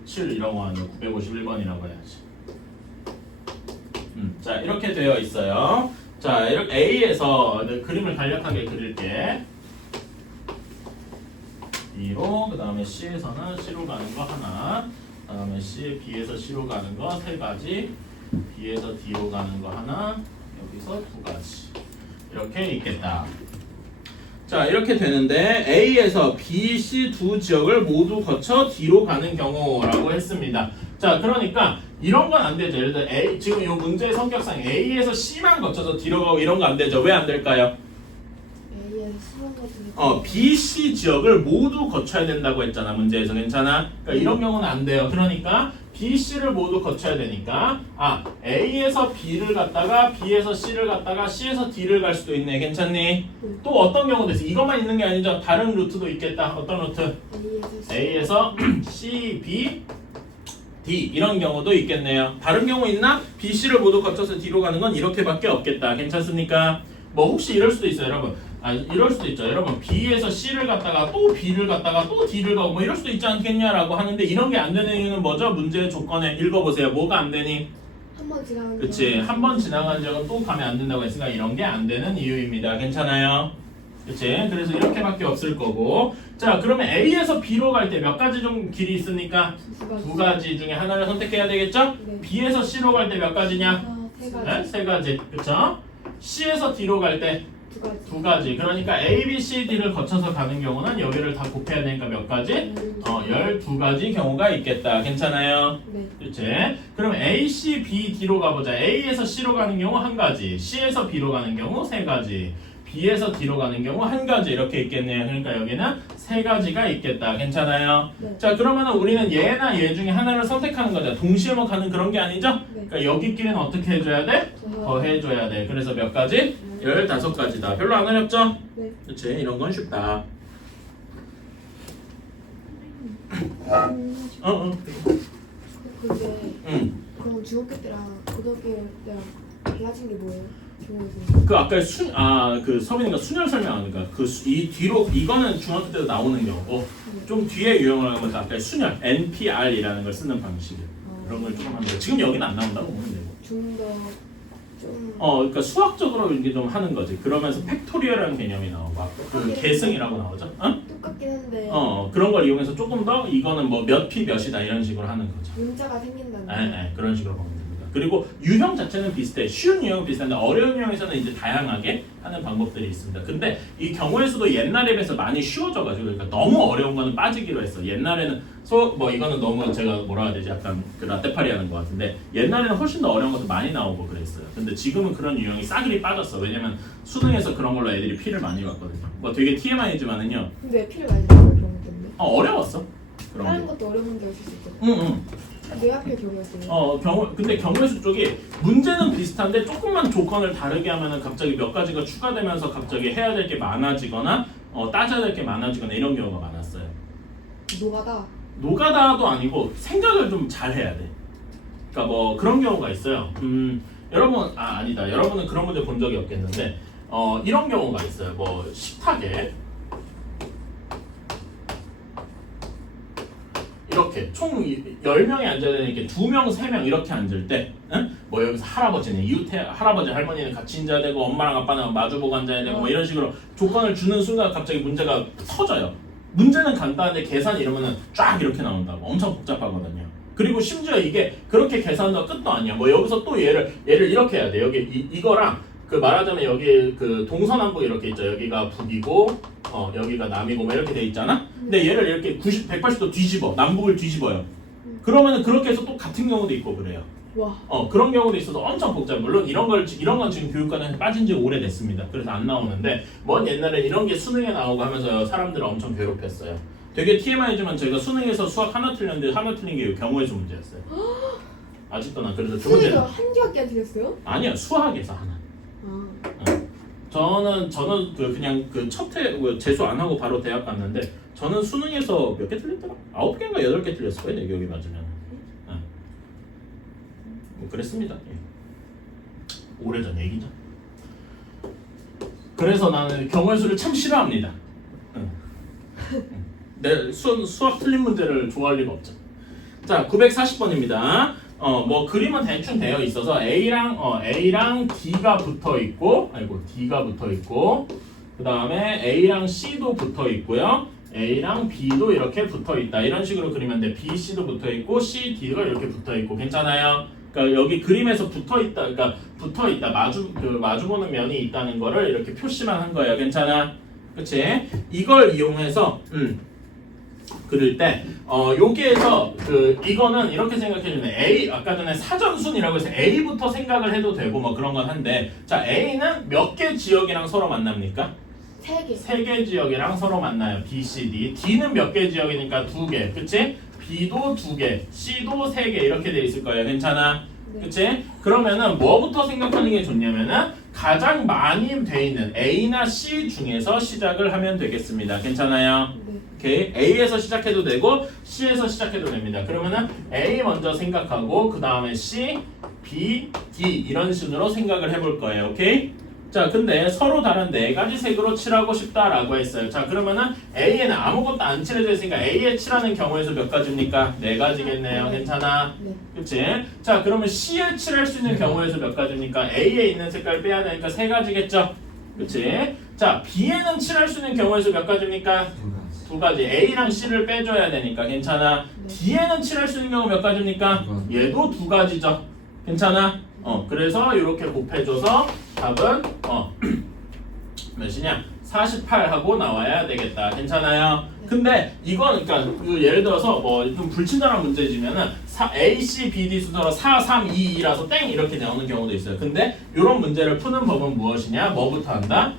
7이라고 하네요. 951번이라고 해야지. 자 이렇게 되어 있어요. 자 이렇게 A에서 그림을 간략하게 그릴게. B로 그 다음에 C에서는 C로 가는 거 하나, 그 다음에 B에서 C로 가는 거 세 가지, B에서 D로 가는 거 하나, 여기서 두 가지 이렇게 있겠다. 자 이렇게 되는데 A에서 B, C 두 지역을 모두 거쳐 D로 가는 경우라고 했습니다. 자 그러니까 이런 건 안 되죠. 예를 들어 A, 지금 이 문제의 성격상 A에서 C만 거쳐서 D로 가고 이런 거 안 되죠. 왜 안 될까요? A에서 C만 같은 B, C 지역을 모두 거쳐야 된다고 했잖아. 문제에서 괜찮아? 그러니까 이런 경우는 안 돼요. 그러니까 B, C를 모두 거쳐야 되니까 A에서 B를 갔다가 B에서 C를 갔다가 C에서 D를 갈 수도 있네. 괜찮니? 또 어떤 경우도 있어. 이것만 있는 게 아니죠. 다른 루트도 있겠다. 어떤 루트? A에서 C, B, D 이런 경우도 있겠네요. 다른 경우 있나? B, C를 모두 거쳐서 D로 가는 건 이렇게밖에 없겠다. 괜찮습니까? 뭐 혹시 이럴 수도 있어요, 여러분. 이럴 수도 있죠. 여러분 B에서 C를 갔다가 또 B를 갔다가 또 D를 가고 뭐 이럴 수도 있지 않겠냐라고 하는데 이런 게 안 되는 이유는 뭐죠? 문제의 조건에 읽어보세요. 뭐가 안 되니? 한번 지나간 그치. 한 번 지나간 적은 또 가면 안 된다고 했으니까 이런 게 안 되는 이유입니다. 괜찮아요? 그치? 그래서 이렇게밖에 없을 거고. 자 그러면 A에서 B로 갈 때 몇 가지 좀 길이 있으니까 두 가지 중에 하나를 선택해야 되겠죠? 네. B에서 C로 갈 때 몇 가지냐? 세 가지. 네? 세 가지. 그쵸? C에서 D로 갈 때 두 가지. 두 가지. 그러니까 A, B, C, D를 거쳐서 가는 경우는 여기를 다 곱해야 되니까 몇 가지? 12가지 경우가 있겠다. 괜찮아요? 네. 그치? 그럼 A, C, B, D로 가보자. A에서 C로 가는 경우 한 가지, C에서 B로 가는 경우 세 가지, B에서 D로 가는 경우 한 가지 이렇게 있겠네요. 그러니까 여기는 세 가지가 있겠다. 괜찮아요? 네. 자 그러면 우리는 얘나 얘 중에 하나를 선택하는 거죠. 동시에만 가는 그런 게 아니죠? 네. 그러니까 여기끼리는 어떻게 해줘야 돼? 더해줘야 돼. 그래서 몇 가지? 15가지다. 별로 안 어렵죠? 네. 그치? 이런 건 쉽다. 근데 응. 그럼 중학교 때랑 고등학교 때랑 달라진 게 뭐예요? 중학교 그 아까 그 서빈이가 순열 설명하니까 이 뒤로 이거는 중학교 때도 나오는 경우고 좀 뒤에 유형을 하면 아까 순열 NPR이라는 걸 쓰는 방식이에요. 그런 걸 조금 하면 돼요. 지금 여기는 안 나온다고 보면 되고. 좀더좀 그러니까 수학적으로 이게 좀 하는 거지. 그러면서 팩토리얼이라는 개념이 나오고 그 계승이라고 나오죠. 똑같긴 한데 그런 걸 이용해서 조금 더 이거는 뭐 몇 P 몇이다 이런 식으로 하는 거죠. 문자가 생긴다는 네, 그런 식으로 보면 됩니다. 그리고 유형 자체는 비슷해. 쉬운 유형은 비슷한데 어려운 유형에서는 이제 다양하게 하는 방법들이 있습니다. 근데 이 경우의 수도 옛날에 비해서 많이 쉬워져가지고 그러니까 너무 어려운 거는 빠지기로 했어. 옛날에는 뭐 이거는 너무 제가 뭐라 해야 되지? 약간 그 라떼파리 하는 것 같은데 옛날에는 훨씬 더 어려운 것도 많이 나오고 그랬어요. 근데 지금은 그런 유형이 싸그리 빠졌어. 왜냐면 수능에서 그런 걸로 애들이 P를 많이 봤거든요. 뭐 되게 TMI지만은요. 근데 피를 많이 내요 그런 것 때문에 어려웠어. 그런 다른 게. 것도 어려운 문제 있을 수 있죠. 응. 내 학교 경우였어요. 근데 경우의 수 쪽이 문제는 비슷한데 조금만 조건을 다르게 하면은 갑자기 몇 가지가 추가되면서 갑자기 해야 될 게 많아지거나 따져야 될 게 많아지거나 이런 경우가 많았어요. 노가다도 아니고 생각을 좀 잘 해야 돼. 그러니까 뭐 그런 경우가 있어요. 여러분 아니다. 여러분은 그런 문제 본 적이 없겠는데 이런 경우가 있어요. 뭐 식탁에 이렇게 총 10명이 앉아야 되니까 2명, 3명 이렇게 앉을 때 뭐 여기서 할아버지는 할아버지, 할머니는 같이 앉아야 되고 엄마랑 아빠는 마주보고 앉아야 되고 뭐 이런 식으로 조건을 주는 순간 갑자기 문제가 터져요. 문제는 간단한데 계산 이러면은 쫙 이렇게 나온다고 엄청 복잡하거든요. 그리고 심지어 이게 그렇게 계산도 끝도 아니야. 뭐 여기서 또 얘를 이렇게 해야 돼. 여기 이거랑 그 말하자면 여기 그 동서남북 이렇게 있죠. 여기가 북이고 여기가 남이고 뭐 이렇게 돼 있잖아. 근데 얘를 이렇게 180도 뒤집어 남북을 뒤집어요. 그러면은 그렇게 해서 또 같은 경우도 있고 그래요. 와. 그런 경우도 있어서 엄청 복잡해. 물론 이런 건 지금 교육과정에서 빠진 지 오래됐습니다. 그래서 안 나오는데 먼 옛날에 이런 게 수능에 나오고 하면서 사람들을 엄청 괴롭혔어요. 되게 TMI지만 제가 수능에서 수학 하나 틀렸는데 하나 틀린 게 경우의 수 문제였어요. 아직도 난 그래서 두 문제. 수능에서 한 개밖에 안 틀렸어요? 아니야 수학에서 하나. 저는 그냥 재수 안 하고 바로 대학 갔는데 저는 수능에서 몇 개 틀렸더라? 9개인가 8개 틀렸을 거예요. 내 기억이 맞으면. 뭐 그랬습니다. 예. 오래전 얘기죠. 그래서 나는 경우의 수를 참 싫어합니다. 내 수학 틀린 문제를 좋아할 리가 없죠. 자, 940번입니다. 뭐 그림은 대충 되어 있어서 A랑 D가 붙어 있고, D가 붙어 있고, 그 다음에 A랑 C도 붙어 있고요. A랑 B도 이렇게 붙어 있다. 이런 식으로 그리면 돼. B, C도 붙어 있고 C, D가 이렇게 붙어 있고 괜찮아요? 그러니까 여기 그림에서 붙어 있다. 그러니까 붙어 있다. 마주 보는 면이 있다는 거를 이렇게 표시만 한 거예요. 괜찮아? 그치? 이걸 이용해서 그릴 때 여기에서 이거는 이렇게 생각해주면 A 아까 전에 사전순이라고 해서 A부터 생각을 해도 되고 뭐 그런 건 한데 자 A는 몇 개 지역이랑 서로 만납니까? 3개. 3개 지역이랑 서로 만나요. B, C, D. D는 몇 개 지역이니까 2개. 그치? B도 2개, C도 3개 이렇게 돼 있을 거예요. 괜찮아? 네. 그치? 그러면은 뭐부터 생각하는 게 좋냐면은 가장 많이 돼 있는 A나 C 중에서 시작을 하면 되겠습니다. 괜찮아요? 네. 오케이. A에서 시작해도 되고 C에서 시작해도 됩니다. 그러면은 A 먼저 생각하고 그 다음에 C, B, D 이런 순으로 생각을 해볼 거예요. 오케이? 자, 근데 서로 다른 4가지 색으로 칠하고 싶다라고 했어요. 자, 그러면은 A에는 아무것도 안 칠해져 있으니까 A에 칠하는 경우에서 몇 가지입니까? 4가지겠네요. 괜찮아? 네. 그치? 자, 그러면 C에 칠할 수 있는 경우에서 몇 가지입니까? A에 있는 색깔 빼야 되니까 3가지겠죠? 그치? 자, B에는 칠할 수 있는 경우에서 몇 가지입니까? 2가지. A랑 C를 빼줘야 되니까 괜찮아? 네. D에는 칠할 수 있는 경우 몇 가지입니까? 얘도 2가지죠. 괜찮아? 그래서 이렇게 곱해줘서 답은 몇이냐? 48하고 나와야 되겠다. 괜찮아요? 근데 이건 그러니까 예를 들어서 뭐 좀 불친절한 문제지면은 A, C, B, D 순서로 4, 3, 2, 2라서 땡 이렇게 나오는 경우도 있어요. 근데 이런 문제를 푸는 법은 무엇이냐? 뭐부터 한다?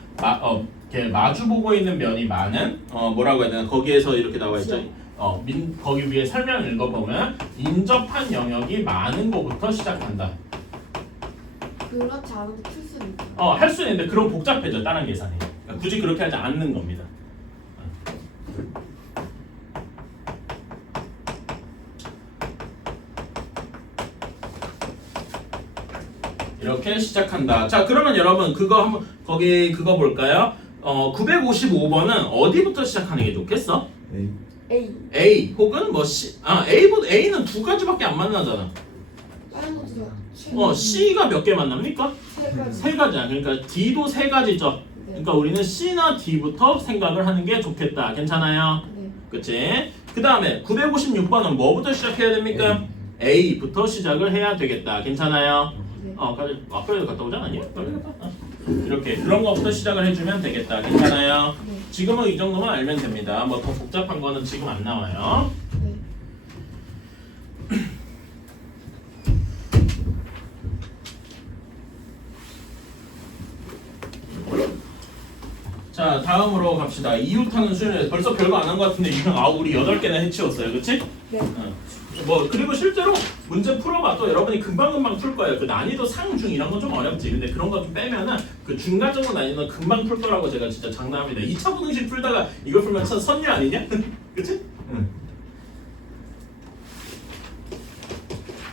이렇게 마주보고 있는 면이 많은 뭐라고 해야 되나? 거기에서 이렇게 나와 있죠. 거기 위에 설명 읽어보면 인접한 영역이 많은 거부터 시작한다. 그렇지 않아도 풀 수는 있죠. 할 수는 있는데 그럼 복잡해져 다른 계산이. 그러니까 굳이 그렇게 하지 않는 겁니다. 이렇게 시작한다. 자, 그러면 여러분 그거 한번 거기 그거 볼까요? 955번은 어디부터 시작하는 게 좋겠어? A. A 혹은 뭐 C. A는 2가지밖에 안 만나잖아. 다른 것도 C가 몇 개 만납니까? 3가지. 3가지야. 그러니까 D도 3가지죠. 네. 그러니까 우리는 C나 D부터 생각을 하는 게 좋겠다. 괜찮아요? 네. 그치? 그 다음에 956번은 뭐부터 시작해야 됩니까? A부터 시작을 해야 되겠다. 괜찮아요? 네. 앞에도 갔다 오지 않았냐? 빨리 갔다. 이렇게 그런 거부터 시작을 해주면 되겠다. 괜찮아요? 네. 지금은 이 정도만 알면 됩니다. 뭐 더 복잡한 거는 지금 안 나와요. 네. 자, 다음으로 갑시다. 이웃하는 수준에서 벌써 별거 안 한 것 같은데 이건 우리 8개나 해치웠어요. 그치? 네. 그리고 실제로 문제 풀어봐도 여러분이 금방금방 풀 거예요. 그 난이도 상중 이런 건 좀 어렵지. 근데 그런 거 좀 빼면은 그 중간 정도 난이도는 금방 풀 거라고 제가 진짜 장담합니다. 2차 부등식 풀다가 이거 풀면 선녀 아니냐? 그치?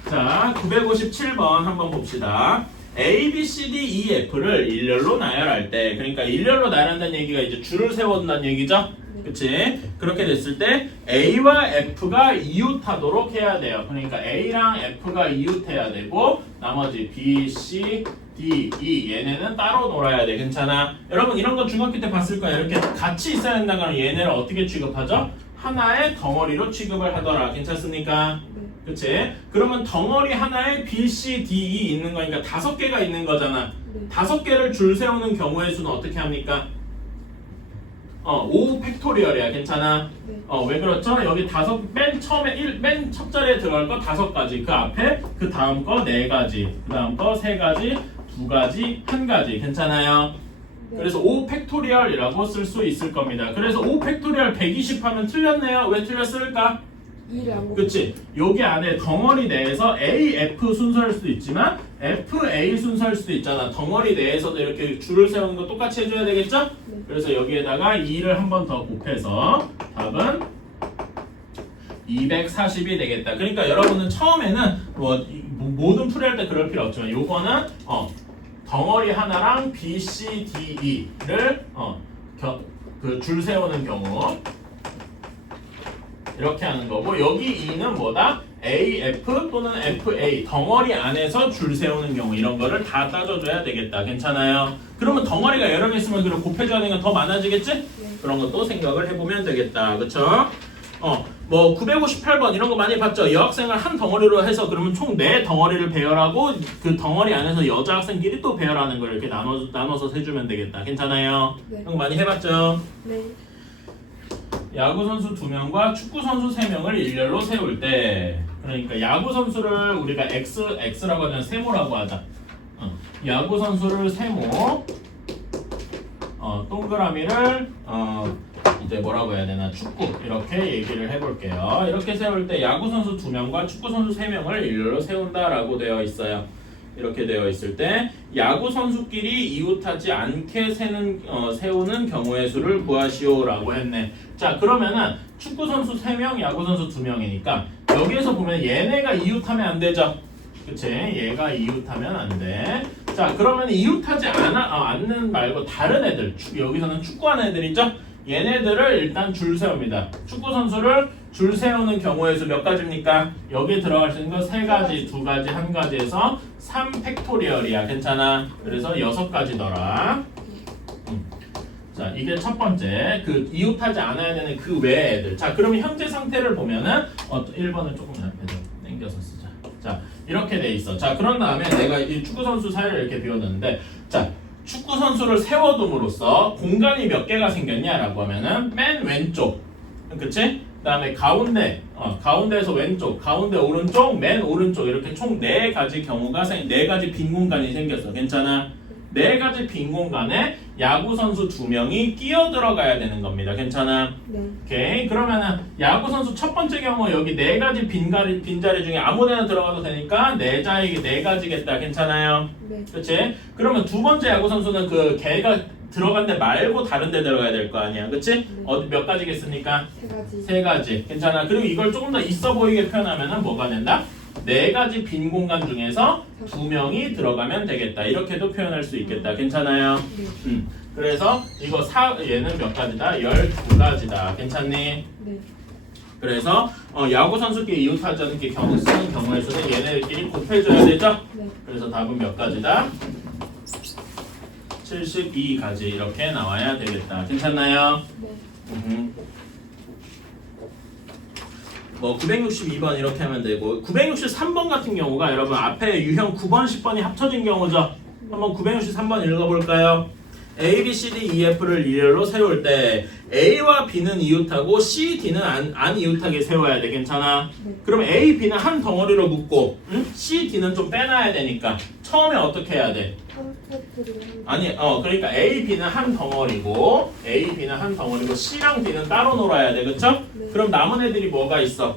자, 957번 한번 봅시다. A, B, C, D, E, F를 일렬로 나열할 때, 그러니까 일렬로 나열한다는 얘기가 이제 줄을 세워둔다는 얘기죠? 그치? 그렇게 됐을 때 A와 F가 이웃하도록 해야 돼요. 그러니까 A랑 F가 이웃해야 되고 나머지 B, C, D, E 얘네는 따로 놀아야 돼. 괜찮아? 여러분 이런 거 중학교 때 봤을 거예요. 이렇게 같이 있어야 된다는 건 얘네를 어떻게 취급하죠? 하나의 덩어리로 취급을 하더라. 괜찮습니까? 네. 그치? 그러면 덩어리 하나에 B, C, D, E 있는 거니까 5개가 있는 거잖아. 네. 5개를 줄 세우는 경우의 수는 어떻게 합니까? 5 팩토리얼이야. 괜찮아? 네. 왜 그렇죠? 여기 맨 처음에 맨 첫 자리에 들어갈 거 5가지. 그 앞에 그 다음 거 4가지. 그 다음 거 3가지, 2가지, 1가지. 괜찮아요? 네. 그래서 5 팩토리얼이라고 쓸 수 있을 겁니다. 그래서 5 팩토리얼 120 하면 틀렸네요. 왜 틀렸을까? 2를 안 그치? 여기 안에 덩어리 내에서 A, F 순서일 수도 있지만 F, A 순서일 수도 있잖아. 덩어리 내에서도 이렇게 줄을 세우는 거 똑같이 해줘야 되겠죠? 네. 그래서 여기에다가 2를 한 번 더 곱해서 답은 240이 되겠다. 그러니까 여러분은 처음에는 모든 풀이할 때 그럴 필요 없지만 요거는 덩어리 하나랑 B, C, D, E를 그 줄 세우는 경우 이렇게 하는 거고 여기 2는 뭐다? AF 또는 FA 덩어리 안에서 줄 세우는 경우 이런 거를 다 따져줘야 되겠다. 괜찮아요? 그러면 덩어리가 여러 개 있으면 그걸 곱해줘야 되는 건 더 많아지겠지? 네. 그런 것도 생각을 해보면 되겠다. 그쵸? 뭐 958번 이런 거 많이 봤죠? 여학생을 한 덩어리로 해서 그러면 총 4덩어리를 배열하고 그 덩어리 안에서 여자 학생끼리 또 배열하는 걸 이렇게 나눠서 해주면 되겠다. 괜찮아요? 네. 이런 거 많이 해봤죠? 네. 야구 선수 2명과 축구 선수 3명을 일렬로 세울 때 그러니까 야구 선수를 우리가 X라고 하면 세모라고 하자. 야구 선수를 세모 동그라미를 이제 뭐라고 해야 되나 축구 이렇게 얘기를 해볼게요. 이렇게 세울 때 야구 선수 2명과 축구 선수 3명을 일렬로 세운다라고 되어 있어요. 이렇게 되어 있을 때 야구 선수끼리 이웃하지 않게 세우는 경우의 수를 구하시오라고 했네. 자 그러면은 축구 선수 3명, 야구 선수 2명이니까 여기에서 보면 얘네가 이웃하면 안 되죠. 그치? 얘가 이웃하면 안 돼. 자 그러면 이웃하지 않는 말고 다른 애들 여기서는 축구하는 애들이죠. 얘네들을 일단 줄 세웁니다. 축구 선수를 줄 세우는 경우의 수 몇 가지입니까? 여기에 들어갈 수 있는 거 3가지, 2가지, 1가지에서 3팩토리얼이야. 괜찮아? 그래서 6가지더라. 자 이게 첫 번째 그 이웃하지 않아야 되는 그 외의 애들. 자 그러면 현재 상태를 보면은 1번을 조금 앞에서 당겨서 쓰자. 자 이렇게 돼 있어. 자 그런 다음에 내가 이 축구 선수 사이를 이렇게 비워뒀는데 자 축구 선수를 세워둠으로써 공간이 몇 개가 생겼냐라고 하면은 맨 왼쪽, 그치? 그다음에 가운데, 가운데에서 왼쪽, 가운데 오른쪽, 맨 오른쪽 이렇게 총 4가지 경우가 4가지 빈 공간이 생겼어. 괜찮아? 4가지 빈 공간에 야구 선수 2명이 끼어 들어가야 되는 겁니다. 괜찮아? 네. 오케이. 그러면은 야구 선수 첫 번째 경우 여기 4가지 빈자리 중에 아무데나 들어가도 되니까 4가지겠다. 괜찮아요? 네. 그치? 그러면 두 번째 야구 선수는 그 걔가 들어간 데 말고 다른 데 들어가야 될 거 아니야. 그치? 어디 몇 가지겠습니까? 3가지. 3가지. 괜찮아. 그리고 이걸 조금 더 있어 보이게 표현하면은 뭐가 된다? 4가지 빈 공간 중에서 2명이 들어가면 되겠다. 이렇게도 표현할 수 있겠다. 괜찮아요? 네. 그래서 이거 얘는 몇 가지다? 12가지다. 괜찮니? 네. 그래서 야구 선수끼리 이웃하지 않게 쓰는 경우의 수는 얘네들끼리 곱해줘야 되죠? 네. 그래서 답은 몇 가지다? 72가지 이렇게 나와야 되겠다. 괜찮나요? 네. 뭐 962번 이렇게 하면 되고 963번 같은 경우가 여러분 앞에 유형 9번, 10번이 합쳐진 경우죠. 한번 963번 읽어볼까요? A, B, C, D, E, F를 일렬로 세울 때 A와 B는 이웃하고 C, D는 안 이웃하게 세워야 돼. 괜찮아? 네. 그럼 A, B는 한 덩어리로 묶고 C, D는 좀 빼놔야 되니까 처음에 어떻게 해야 돼? 3팩토리를 아니 그러니까 A, B는 한 덩어리고 C랑 D는 따로 놀아야 돼. 그쵸? 네. 그럼 남은 애들이 뭐가 있어?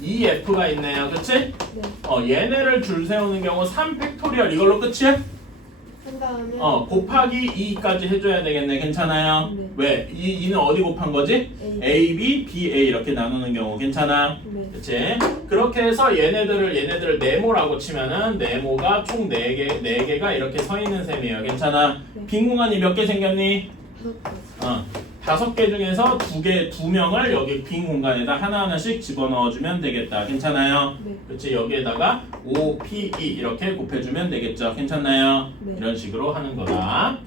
E, F가 있네요. 그치? 네. 얘네를 줄 세우는 경우 3팩토리얼 이걸로 끝이야? 한 다음에 곱하기 2까지 해줘야 되겠네. 괜찮아요? 네. 왜? 2는 어디 곱한 거지? A, B, B, A 이렇게 나누는 경우 괜찮아? 네. 그치? 그렇게 해서 얘네들을 네모라고 치면은 네모가 총 4개가 이렇게 서 있는 셈이에요. 괜찮아? 네. 빈 공간이 몇 개 생겼니? 5가지. 5개 중에서 2명을 여기 빈 공간에다 하나하나씩 집어넣어주면 되겠다. 괜찮아요? 네. 그치? 여기에다가 O, P, E 이렇게 곱해주면 되겠죠. 괜찮나요? 네. 이런 식으로 하는 거다.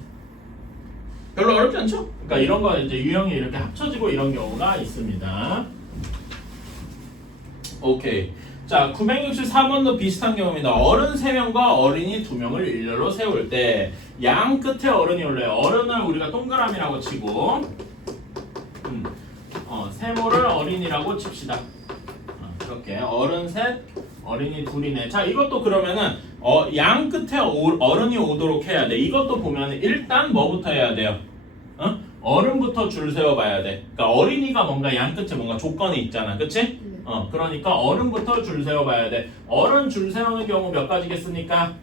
별로 어렵지 않죠? 그러니까 이런 거 이제 유형이 이렇게 합쳐지고 이런 경우가 있습니다. 오케이. 자, 964번도 비슷한 경우입니다. 어른 3명과 어린이 2명을 일렬로 세울 때 양 끝에 어른이 올라요. 어른을 우리가 동그라미라고 치고 세모를 어린이라고 칩시다. 이렇게 어른 셋, 어린이 둘이네. 자, 이것도 그러면은 양 끝에 어른이 오도록 해야 돼. 이것도 보면은 일단 뭐부터 해야 돼요? 어른부터 줄 세워봐야 돼. 그러니까 어린이가 뭔가 양 끝에 뭔가 조건이 있잖아. 그치? 네. 그러니까 어른부터 줄 세워봐야 돼. 어른 줄 세우는 경우 몇 가지겠습니까?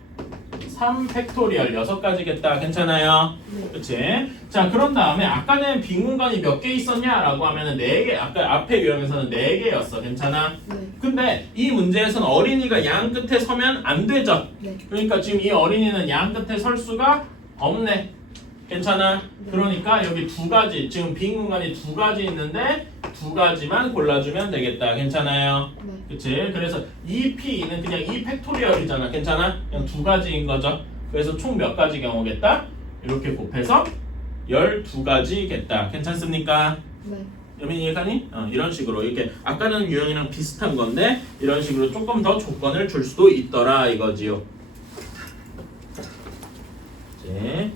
3팩토리얼 6가지겠다. 괜찮아요? 네. 그치? 자, 그런 다음에 아까는 빈 공간이 몇 개 있었냐라고 하면은 4개, 아까 앞에 유형에서는 4개였어. 괜찮아? 네. 근데 이 문제에서는 어린이가 양 끝에 서면 안 되죠? 네. 그러니까 지금 이 어린이는 양 끝에 설 수가 없네. 괜찮아? 네. 그러니까 여기 두 가지 지금 빈 공간이 두 가지 있는데 두 가지만 골라주면 되겠다. 괜찮아요? 네. 그치? 그래서 2P는 그냥 2 팩토리얼이잖아. 괜찮아? 그냥 두 가지인 거죠. 그래서 총 몇 가지 경우겠다? 이렇게 곱해서 12가지겠다. 괜찮습니까? 네. 여민이 이해가니? 이런 식으로 이렇게 아까는 유형이랑 비슷한 건데 이런 식으로 조금 더 조건을 줄 수도 있더라 이거지요. 이제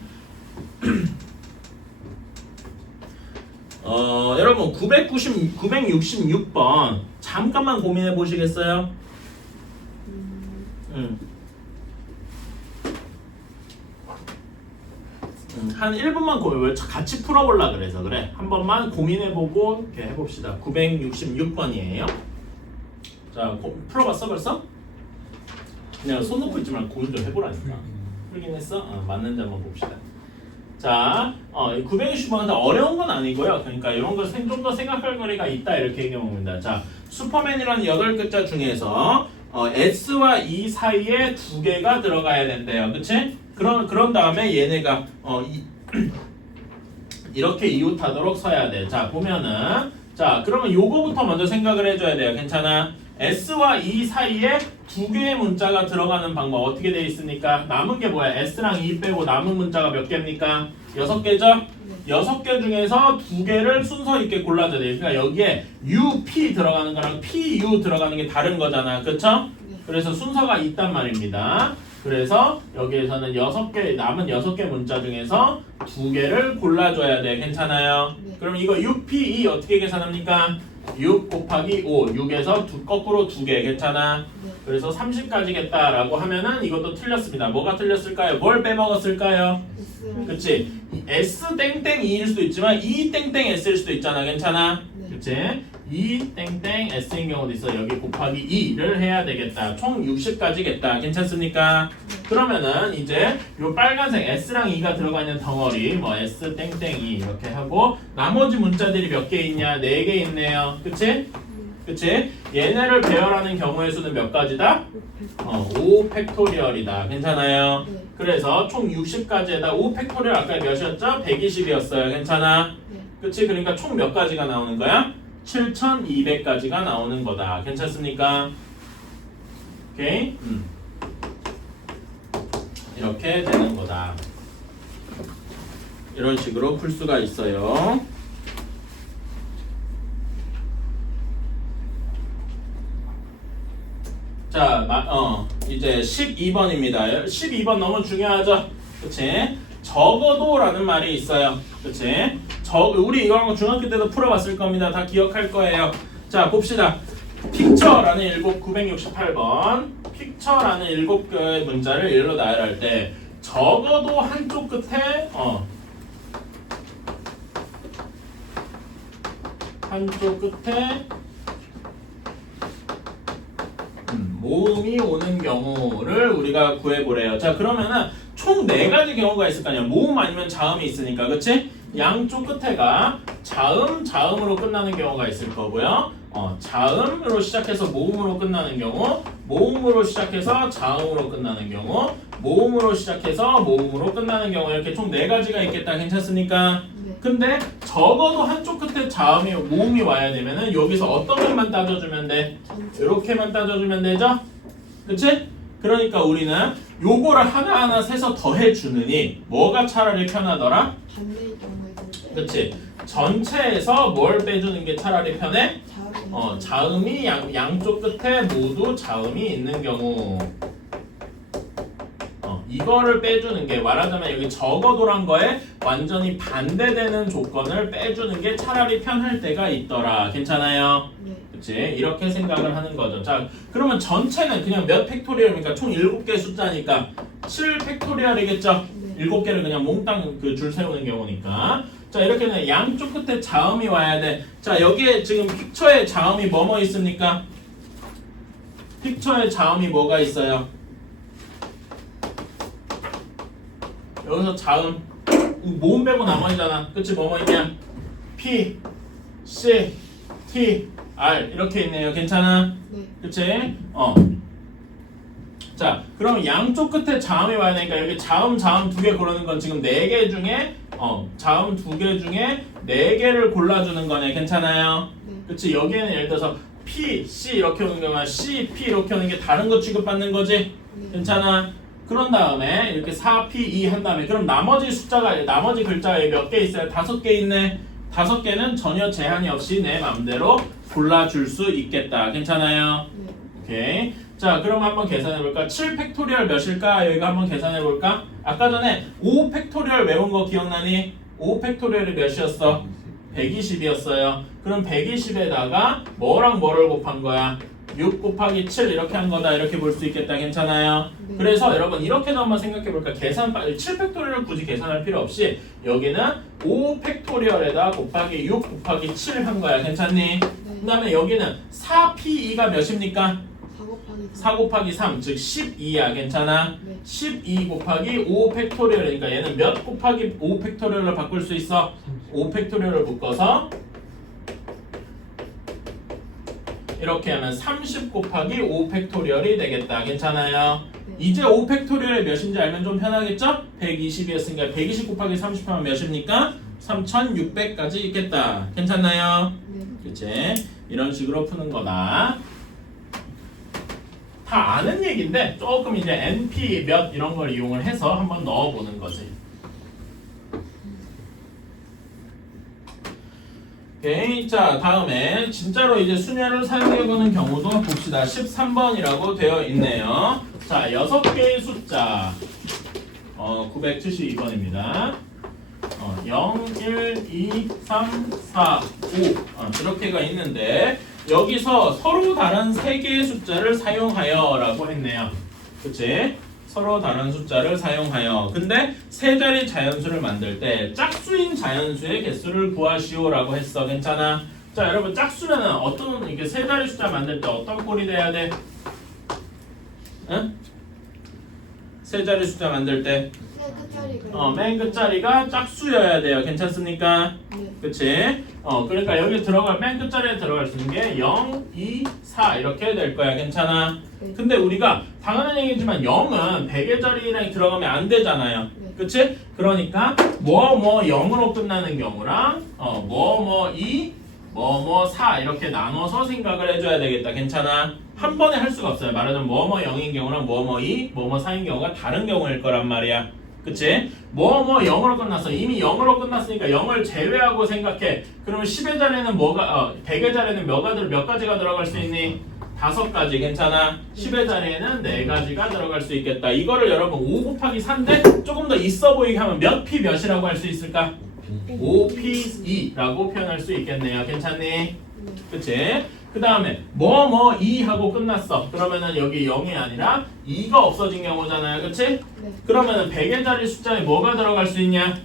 여러분 966번 잠깐만 고민해 보시겠어요? 한 1분만 고민, 같이 풀어보려 그래서 그래. 한 번만 고민해보고 이렇게 해봅시다. 966번이에요. 자, 풀어봤어 벌써? 그냥 손 놓고 있지 말고 고민 좀 해보라니까. 풀긴 했어? 맞는지 한번 봅시다. 자, 960번은 어려운 건 아니고요. 그러니까 이런 걸 좀 더 생각할 거리가 있다 이렇게 얘기해 봅니다. 자, 슈퍼맨이라는 8글자 중에서 S와 E 사이에 두 개가 들어가야 된대요. 그치? 그런 다음에 얘네가 이렇게 이웃하도록 서야 돼. 자, 보면은 자, 그러면 요거부터 먼저 생각을 해줘야 돼요. 괜찮아? S와 E 사이에 두 개의 문자가 들어가는 방법 어떻게 돼 있습니까? 남은 게 뭐야? S랑 E 빼고 남은 문자가 몇 개입니까? 6개죠? 네. 6개 중에서 두 개를 순서 있게 골라줘야 돼요. 그러니까 여기에 UP 들어가는 거랑 PU 들어가는 게 다른 거잖아. 그쵸? 네. 그래서 순서가 있단 말입니다. 그래서 여기에서는 6개, 남은 6개 문자 중에서 두 개를 골라줘야 돼. 괜찮아요? 네. 그럼 이거 UPE 어떻게 계산합니까? 6 곱하기 5, 6에서 거꾸로 2개. 괜찮아? 네. 그래서 30까지겠다라고 하면은 이것도 틀렸습니다. 뭐가 틀렸을까요? 뭘 빼먹었을까요? S랑 그치? S 땡땡 E일 수도 있지만 E 땡땡 S일 수도 있잖아. 괜찮아? 네. 그치? E 땡땡 S인 경우도 있어. 여기 곱하기 2를 해야 되겠다. 총 60까지겠다. 괜찮습니까? 네. 그러면은 이제 요 빨간색 S랑 E가 들어가 있는 덩어리 뭐 S 땡땡 E 이렇게 하고 나머지 문자들이 몇 개 있냐? 4개 있네요. 그치? 그치? 얘네를 배열하는 경우의 수는 몇 가지다? 5 팩토리얼이다. 괜찮아요? 네. 그래서 총 60가지에다 5 팩토리얼 아까 몇이었죠? 120이었어요. 괜찮아? 네. 그치? 그러니까 총 몇 가지가 나오는 거야? 7200가지가 나오는 거다. 괜찮습니까? 오케이? 이렇게 되는 거다. 이런 식으로 풀 수가 있어요. 자, 이제 12번입니다. 12번 너무 중요하죠? 그치? 적어도라는 말이 있어요. 그치? 우리 이거 중학교 때도 풀어봤을 겁니다. 다 기억할 거예요. 자, 봅시다. 픽처라는 968번. 픽처라는 7개의 문자를 일로 나열할 때 적어도 한쪽 끝에 한쪽 끝에 모음이 오는 경우를 우리가 구해보래요. 자, 그러면은 총 4가지 경우가 있을 거 아니야. 모음 아니면 자음이 있으니까. 그치? 양쪽 끝에가 자음으로 끝나는 경우가 있을 거고요. 자음으로 시작해서 모음으로 끝나는 경우, 모음으로 시작해서 자음으로 끝나는 경우, 모음으로 시작해서 모음으로 끝나는 경우 이렇게 총 4가지가 있겠다. 괜찮습니까? 네. 근데 적어도 한쪽 끝에 모음이 와야 되면은 여기서 어떤 것만 따져주면 돼? 전체 이렇게만 따져주면 되죠? 그치? 그러니까 우리는 요거를 하나하나 세서 더해주느니 뭐가 차라리 편하더라? 반대의 경우에 볼 때. 그치? 전체에서 뭘 빼주는 게 차라리 편해? 자음이 자음이 양쪽 끝에 모두 자음이 있는 경우 이거를 빼주는 게 말하자면 여기 적어도란 거에 완전히 반대되는 조건을 빼주는 게 차라리 편할 때가 있더라. 괜찮아요? 네. 그치? 이렇게 생각을 하는 거죠. 자, 그러면 전체는 그냥 몇 팩토리얼입니까? 총 7개 숫자니까 7 팩토리얼이겠죠? 네. 7개를 그냥 몽땅 줄 세우는 경우니까. 자, 이렇게는 양쪽 끝에 자음이 와야 돼. 자, 여기에 지금 픽처에 자음이 뭐뭐 있습니까? 픽처에 자음이 뭐가 있어요? 여기서 자음 모음 빼고 나머지잖아. 그치? 뭐뭐 있냐? P, C, T, R 이렇게 있네요. 괜찮아? 네. 그치? 자, 그럼 양쪽 끝에 자음이 와야 되니까 여기 자음 2개 고르는 건 지금 4개 중에 자음 2개 중에 4개를 골라주는 거네. 괜찮아요? 네. 그치? 여기에는 예를 들어서 P, C 이렇게 오는 경우와 C, P 이렇게 오는 게 다른 거 취급받는 거지? 네. 괜찮아? 그런 다음에 이렇게 4P, 2 한 다음에 그럼 나머지 나머지 글자에 몇 개 있어요? 5개 있네. 5개는 전혀 제한이 없이 내 마음대로 골라줄 수 있겠다. 괜찮아요? 네. 오케이. 자, 그럼 한번 계산해볼까? 7 팩토리얼 몇일까? 여기가 한번 계산해볼까? 아까 전에 5 팩토리얼 외운 거 기억나니? 5 팩토리얼이 몇이었어? 120이었어요. 그럼 120에다가 뭐랑 뭐를 곱한 거야? 6 곱하기 7 이렇게 한 거다. 이렇게 볼 수 있겠다. 괜찮아요? 네. 그래서 여러분 이렇게도 한번 생각해볼까? 7 팩토리얼을 굳이 계산할 필요 없이 여기는 5 팩토리얼에다 곱하기 6 곱하기 7 한 거야. 괜찮니? 네. 그 다음에 여기는 4P2가 몇입니까? 4 곱하기 3, 즉 12야. 괜찮아? 네. 12 곱하기 5 팩토리얼이니까 얘는 몇 곱하기 5 팩토리얼로 바꿀 수 있어? 5 팩토리얼을 묶어서 이렇게 하면 30 곱하기 5 팩토리얼이 되겠다. 괜찮아요? 네. 이제 5 팩토리얼이 몇인지 알면 좀 편하겠죠? 120이었으니까 120 곱하기 30 하면 몇입니까? 3600까지 있겠다. 괜찮나요? 네. 그치? 이런 식으로 푸는 거다. 다 아는 얘기인데 조금 이제 NP 몇 이런 걸 이용을 해서 한번 넣어보는 거지. 오케이. 자, 다음에 진짜로 이제 순열을 사용해보는 경우도 봅시다. 13번이라고 되어 있네요. 자, 6개의 숫자 972번입니다. 0, 1, 2, 3, 4, 5 이렇게가 있는데 여기서 서로 다른 3개의 숫자를 사용하여 라고 했네요. 그치? 서로 다른 숫자를 사용하여. 근데 세 자리 자연수를 만들 때 짝수인 자연수의 개수를 구하시오 라고 했어. 괜찮아? 자, 여러분 짝수면은 어떤 이렇게 세 자리 숫자 만들 때 어떤 꼴이 돼야 돼? 응? 세 자리 숫자 만들 때 맨 끝자리가 짝수여야 돼요. 괜찮습니까? 네. 그치? 그러니까 여기 들어갈 맨 끝자리에 들어갈 수 있는 게 0, 2, 4 이렇게 될 거야. 괜찮아? 네. 근데 우리가 당연한 얘기지만 0은 100의 자리랑 들어가면 안 되잖아요. 네. 그치? 그러니까 뭐 0으로 끝나는 경우랑 뭐 2, 뭐 4 이렇게 나눠서 생각을 해줘야 되겠다. 괜찮아? 한 번에 할 수가 없어요. 말하자면 뭐 0인 경우랑 뭐 2, 뭐 4인 경우가 다른 경우일 거란 말이야. 그치? 뭐 0으로 끝났어. 이미 0으로 끝났으니까 0을 제외하고 생각해. 그러면 10의 자리에는 100의 자리에는 몇 가지가 들어갈 수 있니? 5가지. 괜찮아? 10의 자리에는 4가지가 들어갈 수 있겠다. 이거를 여러분 5 곱하기 4인데 조금 더 있어 보이게 하면 몇 P 몇이라고 할 수 있을까? 5P2라고 표현할 수 있겠네요. 괜찮니? 네. 그치? 그 다음에 뭐 2 하고 끝났어. 그러면은 여기 0이 아니라 2가 없어진 경우잖아요. 그치? 네. 그러면은 100의 자리 숫자에 뭐가 들어갈 수 있냐?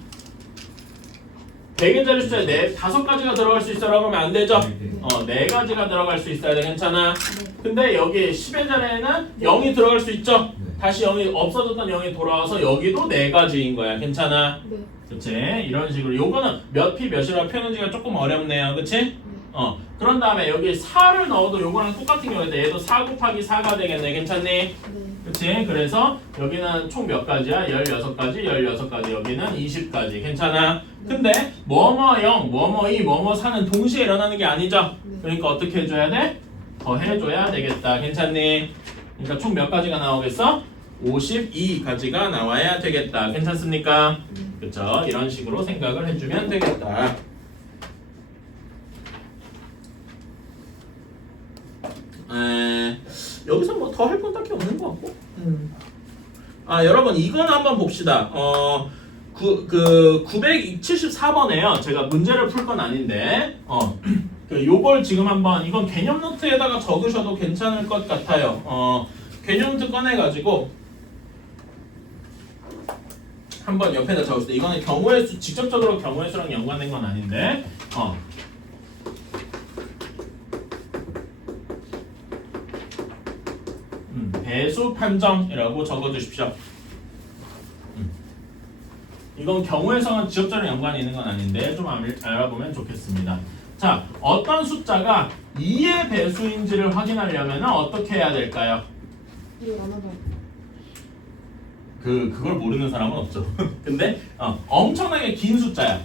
100의 자리 숫자에 5가지가 들어갈 수 있어라고 하면 안 되죠? 4가지가 들어갈 수 있어야 돼. 괜찮아? 네. 근데 여기 10의 자리에는 0이 들어갈 수 있죠? 다시 0이 없어졌던 0이 돌아와서 여기도 4가지인 거야. 괜찮아? 네. 그치? 이런 식으로 요거는 몇 P 몇이라고 표현하기가 조금 어렵네요. 그치? 그런 다음에 여기 4를 넣어도 요거랑 똑같은 경우인데 얘도 4 곱하기 4가 되겠네. 괜찮니? 네. 그치? 그래서 여기는 총 몇 가지야? 16가지, 16가지. 여기는 20가지. 괜찮아? 근데 뭐뭐 0, 뭐뭐 2, 뭐뭐 4는 동시에 일어나는 게 아니죠? 네. 그러니까 어떻게 해줘야 돼? 더 해줘야 되겠다. 괜찮니? 그러니까 총 몇 가지가 나오겠어? 52가지가 나와야 되겠다. 괜찮습니까? 네. 그쵸? 이런 식으로 생각을 해주면 되겠다. 여기서 뭐 더 할 건 딱히 없는 것 같고. 여러분 이거는 한번 봅시다. 974번에요. 제가 문제를 풀 건 아닌데, 요걸 지금 한번 이건 개념 노트에다가 적으셔도 괜찮을 것 같아요. 개념 노트 꺼내가지고 한번 옆에다 적읍시다. 이거는 경우의 수, 직접적으로 경우의 수랑 연관된 건 아닌데, 배수 판정이라고 적어주십시오. 이건 경우의 수랑 직접적으로 연관이 있는 건 아닌데 좀 알아보면 좋겠습니다. 자, 어떤 숫자가 2의 배수인지를 확인하려면 어떻게 해야 될까요? 이거 나눠봐요. 그걸 모르는 사람은 없죠. 근데 엄청나게 긴 숫자야.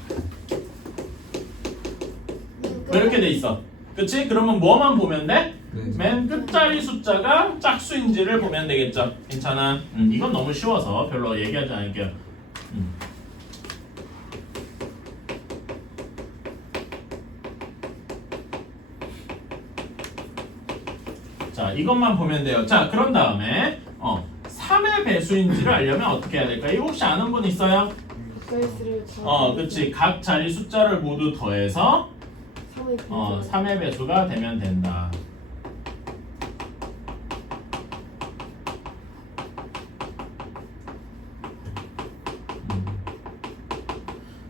뭐 이렇게 돼 있어. 그치? 그러면 뭐만 보면 돼? 맨 끝자리 숫자가 짝수인지를 보면 되겠죠. 괜찮아? 이건 너무 쉬워서 별로 얘기하지 않을게요. 자, 이것만 보면 돼요. 자, 그런 다음에 3의 배수인지를 알려면 어떻게 해야 될까? 이거 혹시 아는 분 있어요? 그치. 각 자리 숫자를 모두 더해서 3의 배수가 되면 된다.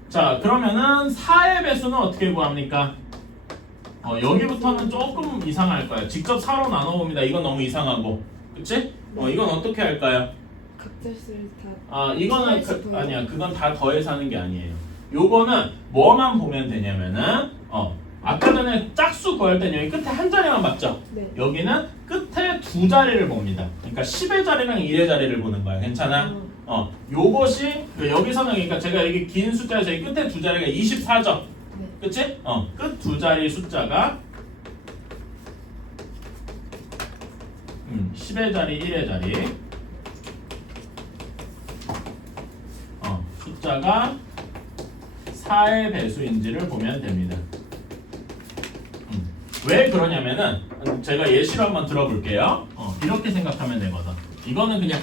자, 그러면은 4의 배수는 어떻게 구합니까? 여기부터는 조금 이상할 거야. 직접 4로 나눠봅니다. 이건 너무 이상하고. 그치? 이건 어떻게 할까요? 각자수를 다 이거는 아니야. 그건 다 더해서 하는 게 아니에요. 요거는 뭐만 보면 되냐면은 아까 전에 짝수 구할 때는 여기 끝에 한 자리만 봤죠? 네. 여기는 끝에 두 자리를 봅니다. 그러니까 10의 자리랑 1의 자리를 보는 거야. 괜찮아? 요것이 여기서는 그러니까 제가 여기 긴 숫자에서 이 끝에 두 자리가 24죠? 네. 그치? 끝 두 자리 숫자가 10의 자리, 1의 자리 숫자가 4의 배수인지를 보면 됩니다. 왜 그러냐면은 제가 예시로 한번 들어볼게요. 이렇게 생각하면 되거든. 이거는 그냥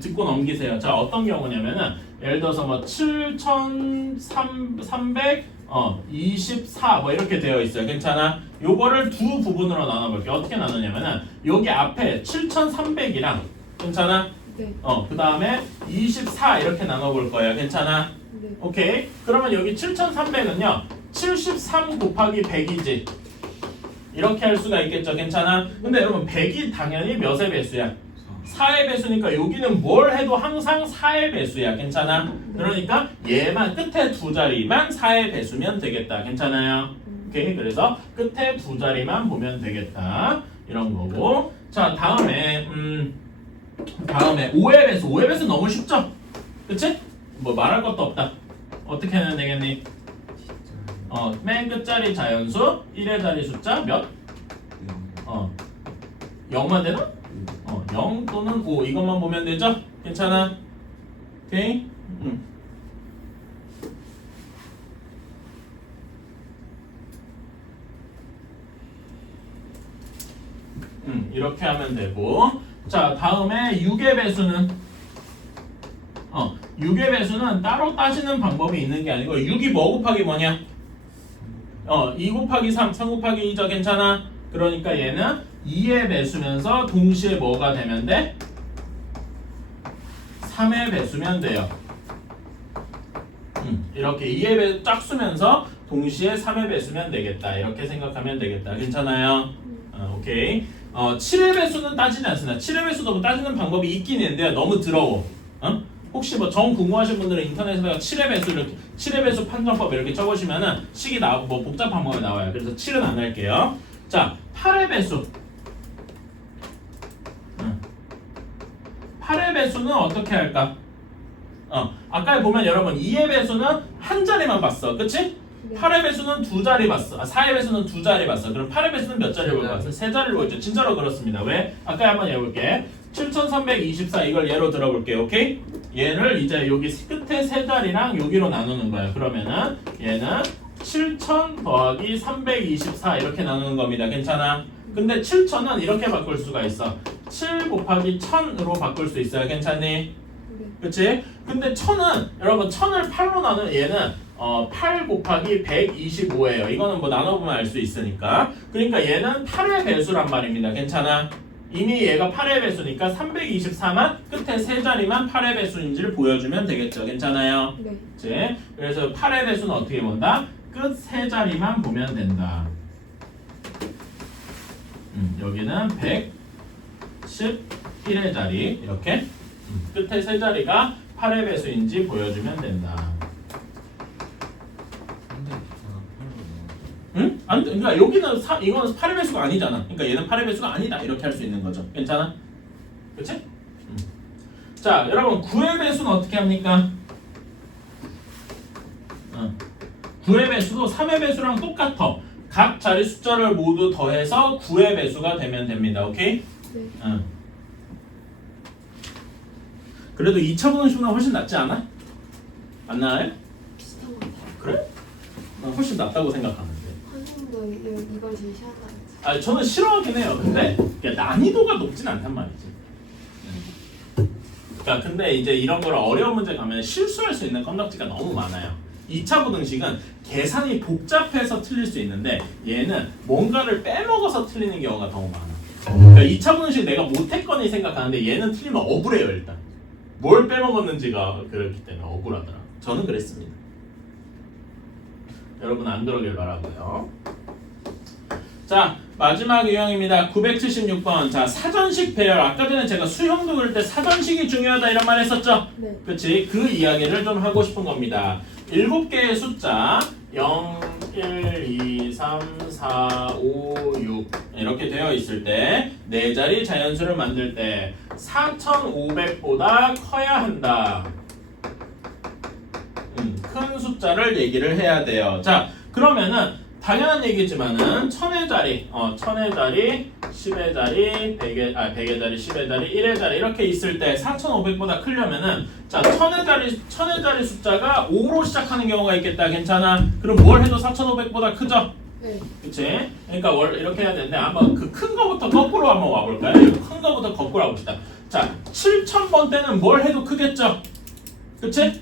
듣고 넘기세요. 자, 어떤 경우냐면은 예를 들어서 뭐 7,324 뭐 이렇게 되어 있어요. 괜찮아? 요거를 두 부분으로 나눠볼게요. 어떻게 나누냐면은 여기 앞에 7,300이랑 괜찮아? 네. 그 다음에 24 이렇게 나눠볼 거예요. 괜찮아? 네. 오케이. 그러면 여기 7,300은요 73 곱하기 100이지. 이렇게 할 수가 있겠죠. 괜찮아? 근데 여러분 100이 당연히 몇의 배수야? 4의 배수니까 여기는 뭘 해도 항상 4의 배수야. 괜찮아? 그러니까 얘만 끝에 두 자리만 4의 배수면 되겠다. 괜찮아요? 오케이. 그래서 끝에 두 자리만 보면 되겠다. 이런 거고. 자, 다음에 5의 배수. 5의 배수 너무 쉽죠? 그치? 뭐 말할 것도 없다. 어떻게 하면 되겠니? 맨 끝자리 자연수 1의 자리 숫자 몇? 0만 되나? 0 또는 5 이것만 보면 되죠? 괜찮아? 오케이? 이렇게 하면 되고. 자, 다음에 6의 배수는 6의 배수는 따로 따지는 방법이 있는 게 아니고 6이 뭐 곱하기 뭐냐? 2 곱하기 3, 3 곱하기 2죠. 괜찮아? 그러니까 얘는 2의 배수면서 동시에 뭐가 되면 돼? 3의 배수면 돼요. 이렇게 2의 배 짝수면서 동시에 3의 배수면 되겠다. 이렇게 생각하면 되겠다. 괜찮아요? 오케이. 7의 배수는 따지지 않습니다. 7의 배수도 따지는 방법이 있긴 있는데 너무 더러워. 혹시 뭐 정 궁금하신 분들은 인터넷에다가 7의 배수 이렇게 7의 배수 판정법 이렇게 쳐보시면은 식이 뭐 복잡한 거에 나와요. 그래서 7은 안 할게요. 자, 8의 배수. 8의 배수는 어떻게 할까? 아까 보면 여러분 2의 배수는 한 자리만 봤어. 그치? 네. 8의 배수는 두 자리 봤어. 4의 배수는 두 자리 봤어. 그럼 8의 배수는 몇 자리 볼 것 같아? 세 자리를 보죠. 진짜로 그렇습니다. 왜? 아까 한번 해볼게. 7,324 이걸 예로 들어볼게요. 오케이? 얘를 이제 여기 끝에 세 자리랑 여기로 나누는 거예요. 그러면은 얘는 7,000 더하기 324 이렇게 나누는 겁니다. 괜찮아? 근데 7,000은 이렇게 바꿀 수가 있어. 7 곱하기 1000으로 바꿀 수 있어요. 괜찮니? 네. 그치? 근데 1000은 여러분 1000을 8로 나누는 얘는 8 곱하기 125예요. 이거는 뭐 나눠보면 알 수 있으니까. 그러니까 얘는 8의 배수란 말입니다. 괜찮아? 이미 얘가 8의 배수니까 324만 끝에 세 자리만 8의 배수인지를 보여주면 되겠죠. 괜찮아요? 네. 그치? 그래서 8의 배수는 어떻게 본다? 끝 세 자리만 보면 된다. 여기는 111의 자리 이렇게 끝에 세 자리가 8의 배수인지 보여주면 된다. 응? 안 돼. 그러니까 여기는 이거는 8의 배수가 아니잖아. 그러니까 얘는 8의 배수가 아니다. 이렇게 할 수 있는 거죠. 괜찮아? 그치? 자, 여러분 9의 배수는 어떻게 합니까? 9의 배수도 3의 배수랑 똑같아. 각 자리 숫자를 모두 더해서 9의 배수가 되면 됩니다. 오케이? 네. 그래도 2차 분식보다 훨씬 낫지 않아? 안 나아요? 비슷한 것 같아요. 그래? 난 훨씬 낫다고 생각하는데. 선생님도 이걸 제일 싫어한다는 아, 저는 싫어하긴 해요. 근데 난이도가 높진 않단 말이지. 그러니까 근데 이제 이런 걸 어려운 문제 가면 실수할 수 있는 건덕지가 너무 많아요. 2차 부등식은 계산이 복잡해서 틀릴 수 있는데 얘는 뭔가를 빼먹어서 틀리는 경우가 너무 많아. 그러니까 2차 부등식 내가 못했거니 생각하는데 얘는 틀리면 억울해요 일단. 뭘 빼먹었는지가 그렇기 때문에 억울하더라. 저는 그랬습니다. 여러분 안 그러길 바라고요. 자, 마지막 유형입니다. 976번. 자, 사전식 배열. 아까 전에 제가 수형도 그릴 때 사전식이 중요하다 이런 말 했었죠? 네. 그치? 그 이야기를 좀 하고 싶은 겁니다. 7개의 숫자 0, 1, 2, 3, 4, 5, 6 이렇게 되어 있을 때 4자리 자연수를 만들 때 4,500보다 커야 한다. 큰 숫자를 얘기를 해야 돼요. 자, 그러면은 당연한 얘기지만은 1000의 자리, 1000의 자리, 10의 자리, 100의 자리, 10의 자리, 1의 자리 이렇게 있을 때 4,500보다 크려면은 자, 1000의 자리 숫자가 5로 시작하는 경우가 있겠다. 괜찮아? 그럼 뭘 해도 4,500보다 크죠? 네. 그치? 그러니까 이렇게 해야 되는데 한번 그 큰 거부터 거꾸로 한번 와볼까요? 큰 거부터 거꾸로 와봅시다. 자, 7,000번 때는 뭘 해도 크겠죠? 그치?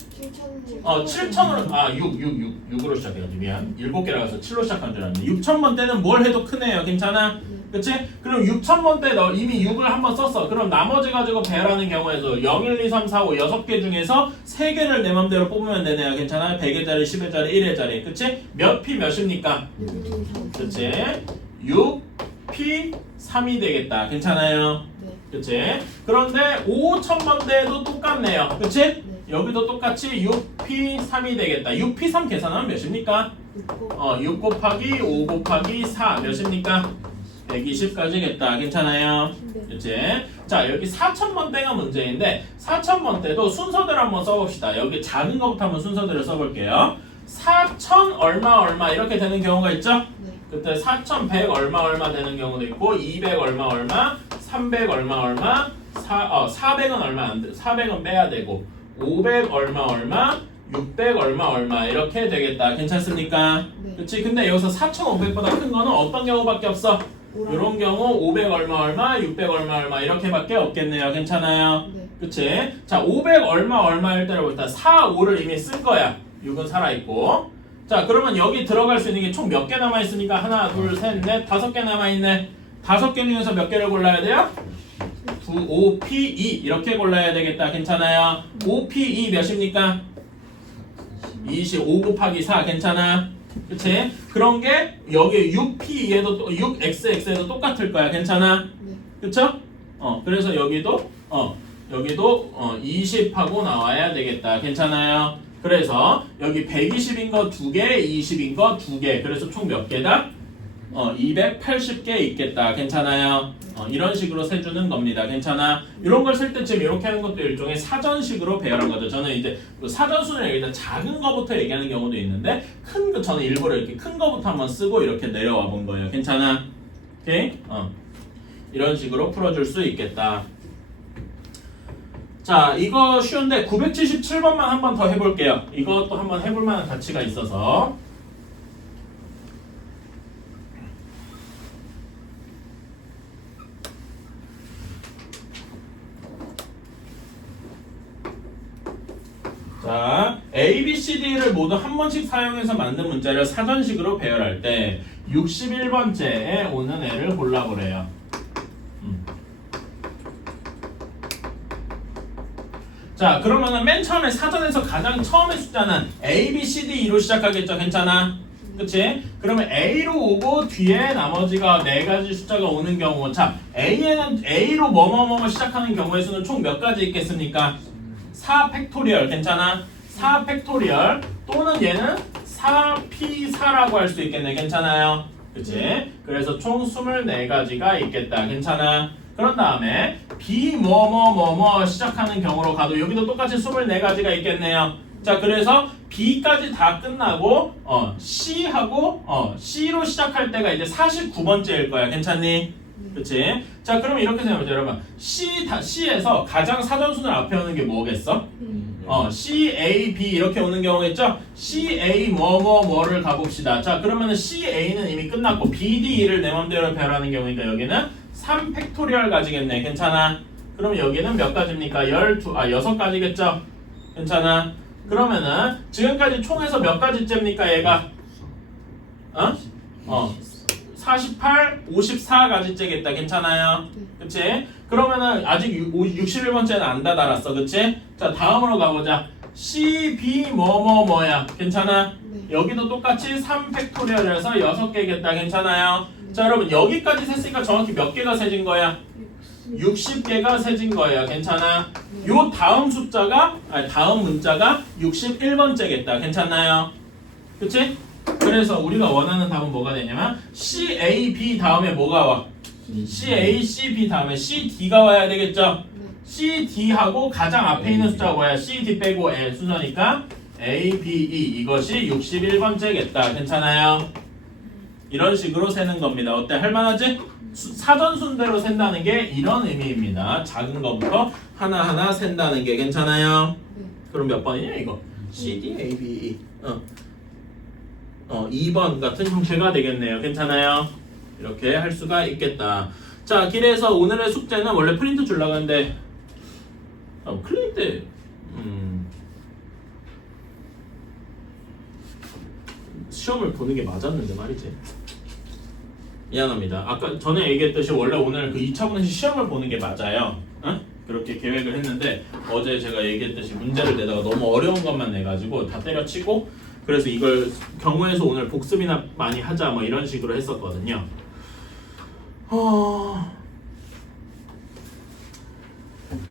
7,000으로 6으로 시작해가지고 미안 7개라서 7로 시작한 줄 알았는데 6,000번 때는 뭘 해도 크네요. 괜찮아? 그치? 그럼 6,000번 때 너 이미 6을 한번 썼어. 그럼 나머지 가지고 배열하는 경우에서 0, 1, 2, 3, 4, 5 6개 중에서 3개를 내 맘대로 뽑으면 되네요. 괜찮아? 100의 자리, 10의 자리, 1의 자리. 그치? 몇 P 몇입니까? 그치? 6P 3이 되겠다. 괜찮아요? 네. 그치? 그런데 5,000번 때도 똑같네요. 그치? 네. 여기도 똑같이 6P3이 되겠다. 6P3 계산하면 몇입니까? 6 곱하기 5 곱하기 4 몇입니까? 120까지겠다. 괜찮아요? 네. 그치? 자, 여기 4,000번 때가 문제인데 4,000번 때도 순서대로 한번 써봅시다. 여기 작은 것부터 한번 순서대로 써볼게요. 4,000 얼마 이렇게 되는 경우가 있죠? 네. 그때 4,100 얼마 되는 경우도 있고 200 얼마 300 얼마 400은 얼마 안 돼. 400은 빼야 되고 500 얼마 600 얼마 이렇게 되겠다. 괜찮습니까? 네. 그치? 근데 여기서 4,500보다 큰 거는 어떤 경우밖에 없어? 이런 경우 500 얼마 600 얼마 이렇게밖에 없겠네요. 괜찮아요? 네. 그치? 자, 500 얼마일 때를 볼 때 4, 5를 이미 쓴 거야. 6은 살아있고. 자, 그러면 여기 들어갈 수 있는 게 총 몇 개 남아있습니까? 하나, 둘, 셋, 넷, 5개 남아있네. 5개 중에서 몇 개를 골라야 돼요? 5, P, 2 이렇게 골라야 되겠다. 괜찮아요? 5, P, 2 몇입니까? 25 곱하기 4 괜찮아? 그치? 그런 게 여기 6P2에도 6XX에도 똑같을 거야. 괜찮아? 네. 그쵸? 그래서 여기도 20하고 나와야 되겠다. 괜찮아요? 그래서 여기 120인 거 2개, 20인 거 2개. 그래서 총 몇 개다? 280개 있겠다. 괜찮아요? 이런 식으로 세주는 겁니다. 괜찮아? 이런 걸 쓸 때쯤 이렇게 하는 것도 일종의 사전식으로 배열한 거죠. 저는 이제 사전순위를 일단 작은 거부터 얘기하는 경우도 있는데 큰 거 저는 일부러 이렇게 큰 거부터 한번 쓰고 이렇게 내려와 본 거예요. 괜찮아? 오케이? 이런 식으로 풀어줄 수 있겠다. 자, 이거 쉬운데 977번만 한 번 더 해볼게요. 이것도 한번 해볼 만한 가치가 있어서. 자, A, B, C, D를 모두 한 번씩 사용해서 만든 문자를 사전식으로 배열할 때 61번째에 오는 애를 골라보래요. 자, 그러면은 맨 처음에 사전에서 가장 처음의 숫자는 A, B, C, D, 2로 시작하겠죠? 괜찮아? 그치? 그러면 A로 오고 뒤에 나머지가 4가지 숫자가 오는 경우 자, A로 뭐뭐뭐 시작하는 경우의 수는 총 몇 가지 있겠습니까? 4 팩토리얼 괜찮아? 4 팩토리얼 또는 얘는 4P4라고 할 수 있겠네. 괜찮아요? 그치? 그래서 총 24가지가 있겠다. 괜찮아? 그런 다음에 B 뭐뭐뭐뭐 시작하는 경우로 가도 여기도 똑같이 24가지가 있겠네요. 자, 그래서 B까지 다 끝나고 C하고 C로 시작할 때가 이제 49번째일 거야. 괜찮니? 그치? 자, 그럼 이렇게 생각해보자, 여러분. C에서 가장 사전순을 앞에 오는 게 뭐겠어? C, A, B 이렇게 오는 경우겠죠? C, A, 뭐뭐뭐를 가봅시다. 자, 그러면은 C, A는 이미 끝났고 B, D, E를 내 맘대로 배열하는 경우니까 여기는 3팩토리얼 가지겠네. 괜찮아? 그럼 여기는 몇 가지입니까? 6가지겠죠? 괜찮아? 그러면은 지금까지 총에서 몇 가지째입니까, 얘가? 48, 54가지째겠다. 괜찮아요? 그치? 그러면은 아직 61번째는 안 다 달았어. 그치? 자, 다음으로 가보자. C, B, 뭐뭐뭐야. 괜찮아? 네. 여기도 똑같이 3팩토리얼에서 6개겠다. 괜찮아요? 자, 여러분 여기까지 셌으니까 정확히 몇 개가 세진 거야? 60개가 세진 거예요. 괜찮아? 요 다음 숫자가 다음 문자가 61번째겠다. 괜찮나요? 그치? 그래서 우리가 원하는 답은 뭐가 되냐면 C, A, B 다음에 뭐가 와? C, A, C, B 다음에 C, D가 와야 되겠죠? C, D하고 가장 앞에 있는 숫자가 뭐야? C, D 빼고 L 순서니까 A, B, E 이것이 61번째겠다. 괜찮아요? 이런 식으로 세는 겁니다. 어때? 할만하지? 사전순대로 센다는 게 이런 의미입니다. 작은 거부터 하나하나 센다는 게 괜찮아요? 그럼 몇 번이냐 이거? C, D, A, B, E 2번 같은 형태가 되겠네요. 괜찮아요? 이렇게 할 수가 있겠다. 자, 그래서 오늘의 숙제는 원래 프린트 주려고 했는데 클릭 때 시험을 보는 게 맞았는데 말이지. 미안합니다. 아까 전에 얘기했듯이 원래 오늘 그 2차 분해식 시험을 보는 게 맞아요. 응? 그렇게 계획을 했는데 어제 제가 얘기했듯이 문제를 내다가 너무 어려운 것만 내가지고 다 때려치고 그래서 이걸 경우에서 오늘 복습이나 많이 하자 뭐 이런 식으로 했었거든요.